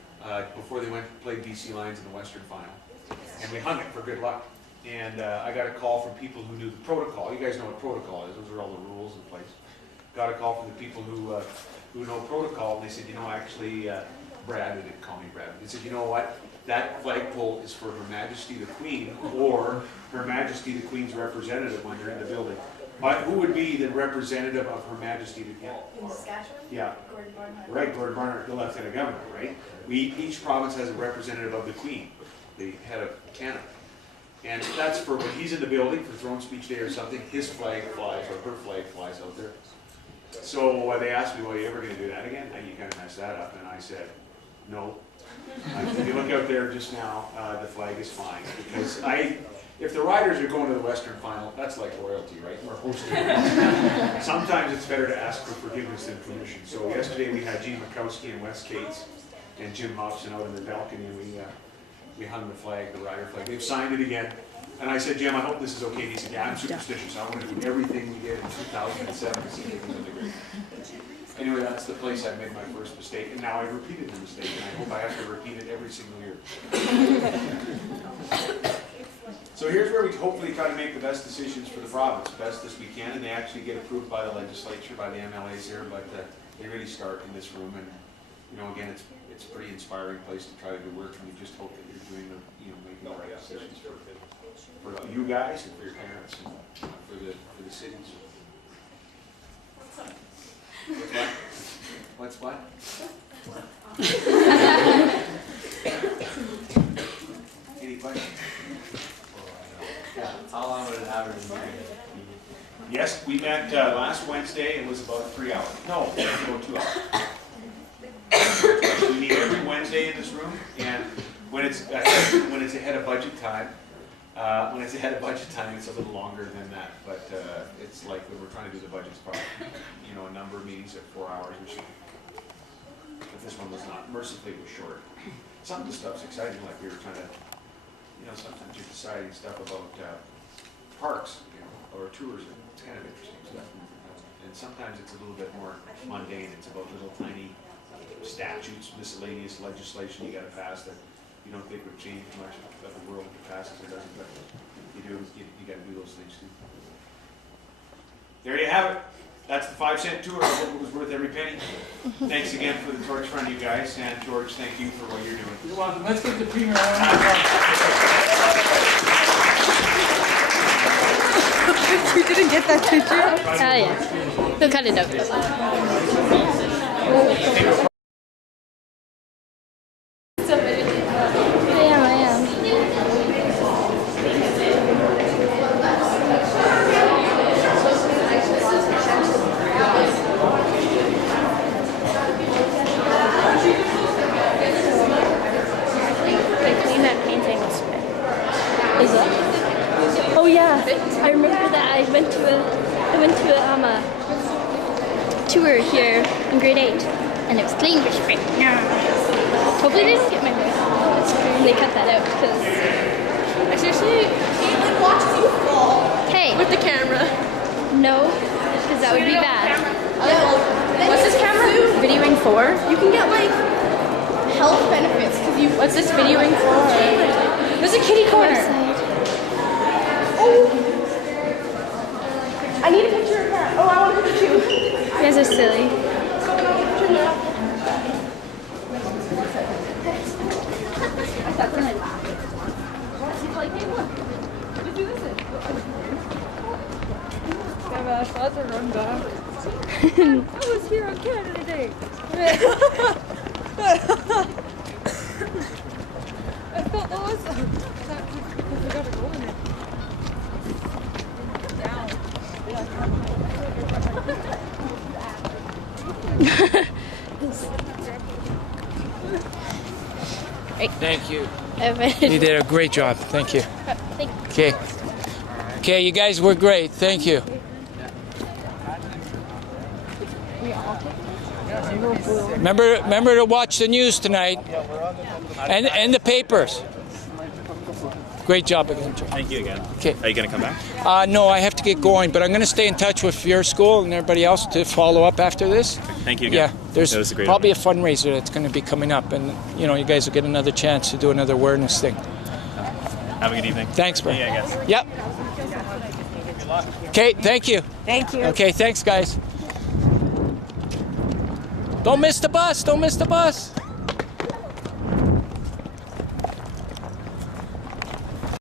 before they went to play BC Lions in the Western Final. And we hung it for good luck. And I got a call from people who knew the protocol. You guys know what protocol is. Those are all the rules in place. Got a call from the people who know protocol, and they said, you know, actually, Brad, they didn't call me Brad. They said, you know what? That flagpole is for Her Majesty the Queen, or Her Majesty the Queen's representative when they're in the building. But who would be the representative of Her Majesty the Queen? In Saskatchewan? Yeah. Gordon Barnhart. Right, Gordon Barnhart, the Lieutenant Governor, right? Each province has a representative of the Queen, the head of Canada. And that's for when he's in the building for throne speech day or something, his flag flies, or her flag flies out there. So they asked me, well, are you ever going to do that again? You kind of messed that up. And I said, no. If you look out there just now, the flag is flying. Because if the Riders are going to the Western Final, that's like royalty, right? We're hosting it. Sometimes it's better to ask for forgiveness than permission. So yesterday we had Gene Mikowski and Wes Cates and Jim Hobson out in the balcony, and we hung the flag, the Rider flag. They've signed it again. And I said, Jim, I hope this is okay. And he said, yeah, I'm superstitious. I want to do everything we did in 2007 to see if it was great. Anyway, that's the place I made my first mistake, and now I repeated the mistake, and I hope I have to repeat it every single year. So here's where we hopefully try to make the best decisions for the province, best as we can, and they actually get approved by the legislature, by the MLAs here, but they really start in this room, and again, it's a pretty inspiring place to try to do work, and we just hope that you're doing making the right decisions for you guys and for your parents and for the cities. What's what? Any questions? How long would it average? Yes, we met last Wednesday. It was about 3 hours. No, about 2 hours. We meet every Wednesday in this room, and when it's ahead of budget time, it's a little longer than that. But it's like when we're trying to do the budgets, probably a number of meetings at 4 hours or something. But this one was not. Mercifully, it was short. Some of the stuff's exciting, like we were trying to, sometimes you're deciding stuff about parks, or tours. It's kind of interesting stuff. And sometimes it's a little bit more mundane. It's about little tiny statutes, miscellaneous legislation you got to pass that you don't think would change much of the world if it passes or doesn't, but you got to do those things too. There you have it. That's the 5-cent tour. I hope it was worth every penny. Thanks again for the torch front, you guys, and George, thank you for what you're doing. You're welcome. Let's get the premier on. You didn't get that, did you? Oh yeah. We'll cut it out. Oh yeah, I remember that I went to a tour here in grade 8, and it was clean fish spray. Hopefully they didn't get my voice. And they cut that out because I seriously Caitlin watches you fall. Hey, with the camera. No, because that would be bad. What's this camera videoing for? You can get like health benefits because you. What's this videoing for? There's a kitty corner. Oh! I need a picture of that. Oh, I want a picture too. You guys are silly. I was here on Canada Day. I felt awesome. We gotta go in it. Thank you. You did a great job. Thank you. Okay. Okay, you guys were great. Thank you. Remember to watch the news tonight and the papers. Great job again, Joe. Thank you again. Okay. Are you going to come back? No, I have to get going, but I'm going to stay in touch with your school and everybody else to follow up after this. Thank you again. Yeah, there's probably a fundraiser that's going to be coming up, and you guys will get another chance to do another awareness thing. Have a good evening. Thanks, bro. Yeah, I guess. Yep. Okay, thank you. Thank you. Okay, thanks, guys. Don't miss the bus. Don't miss the bus.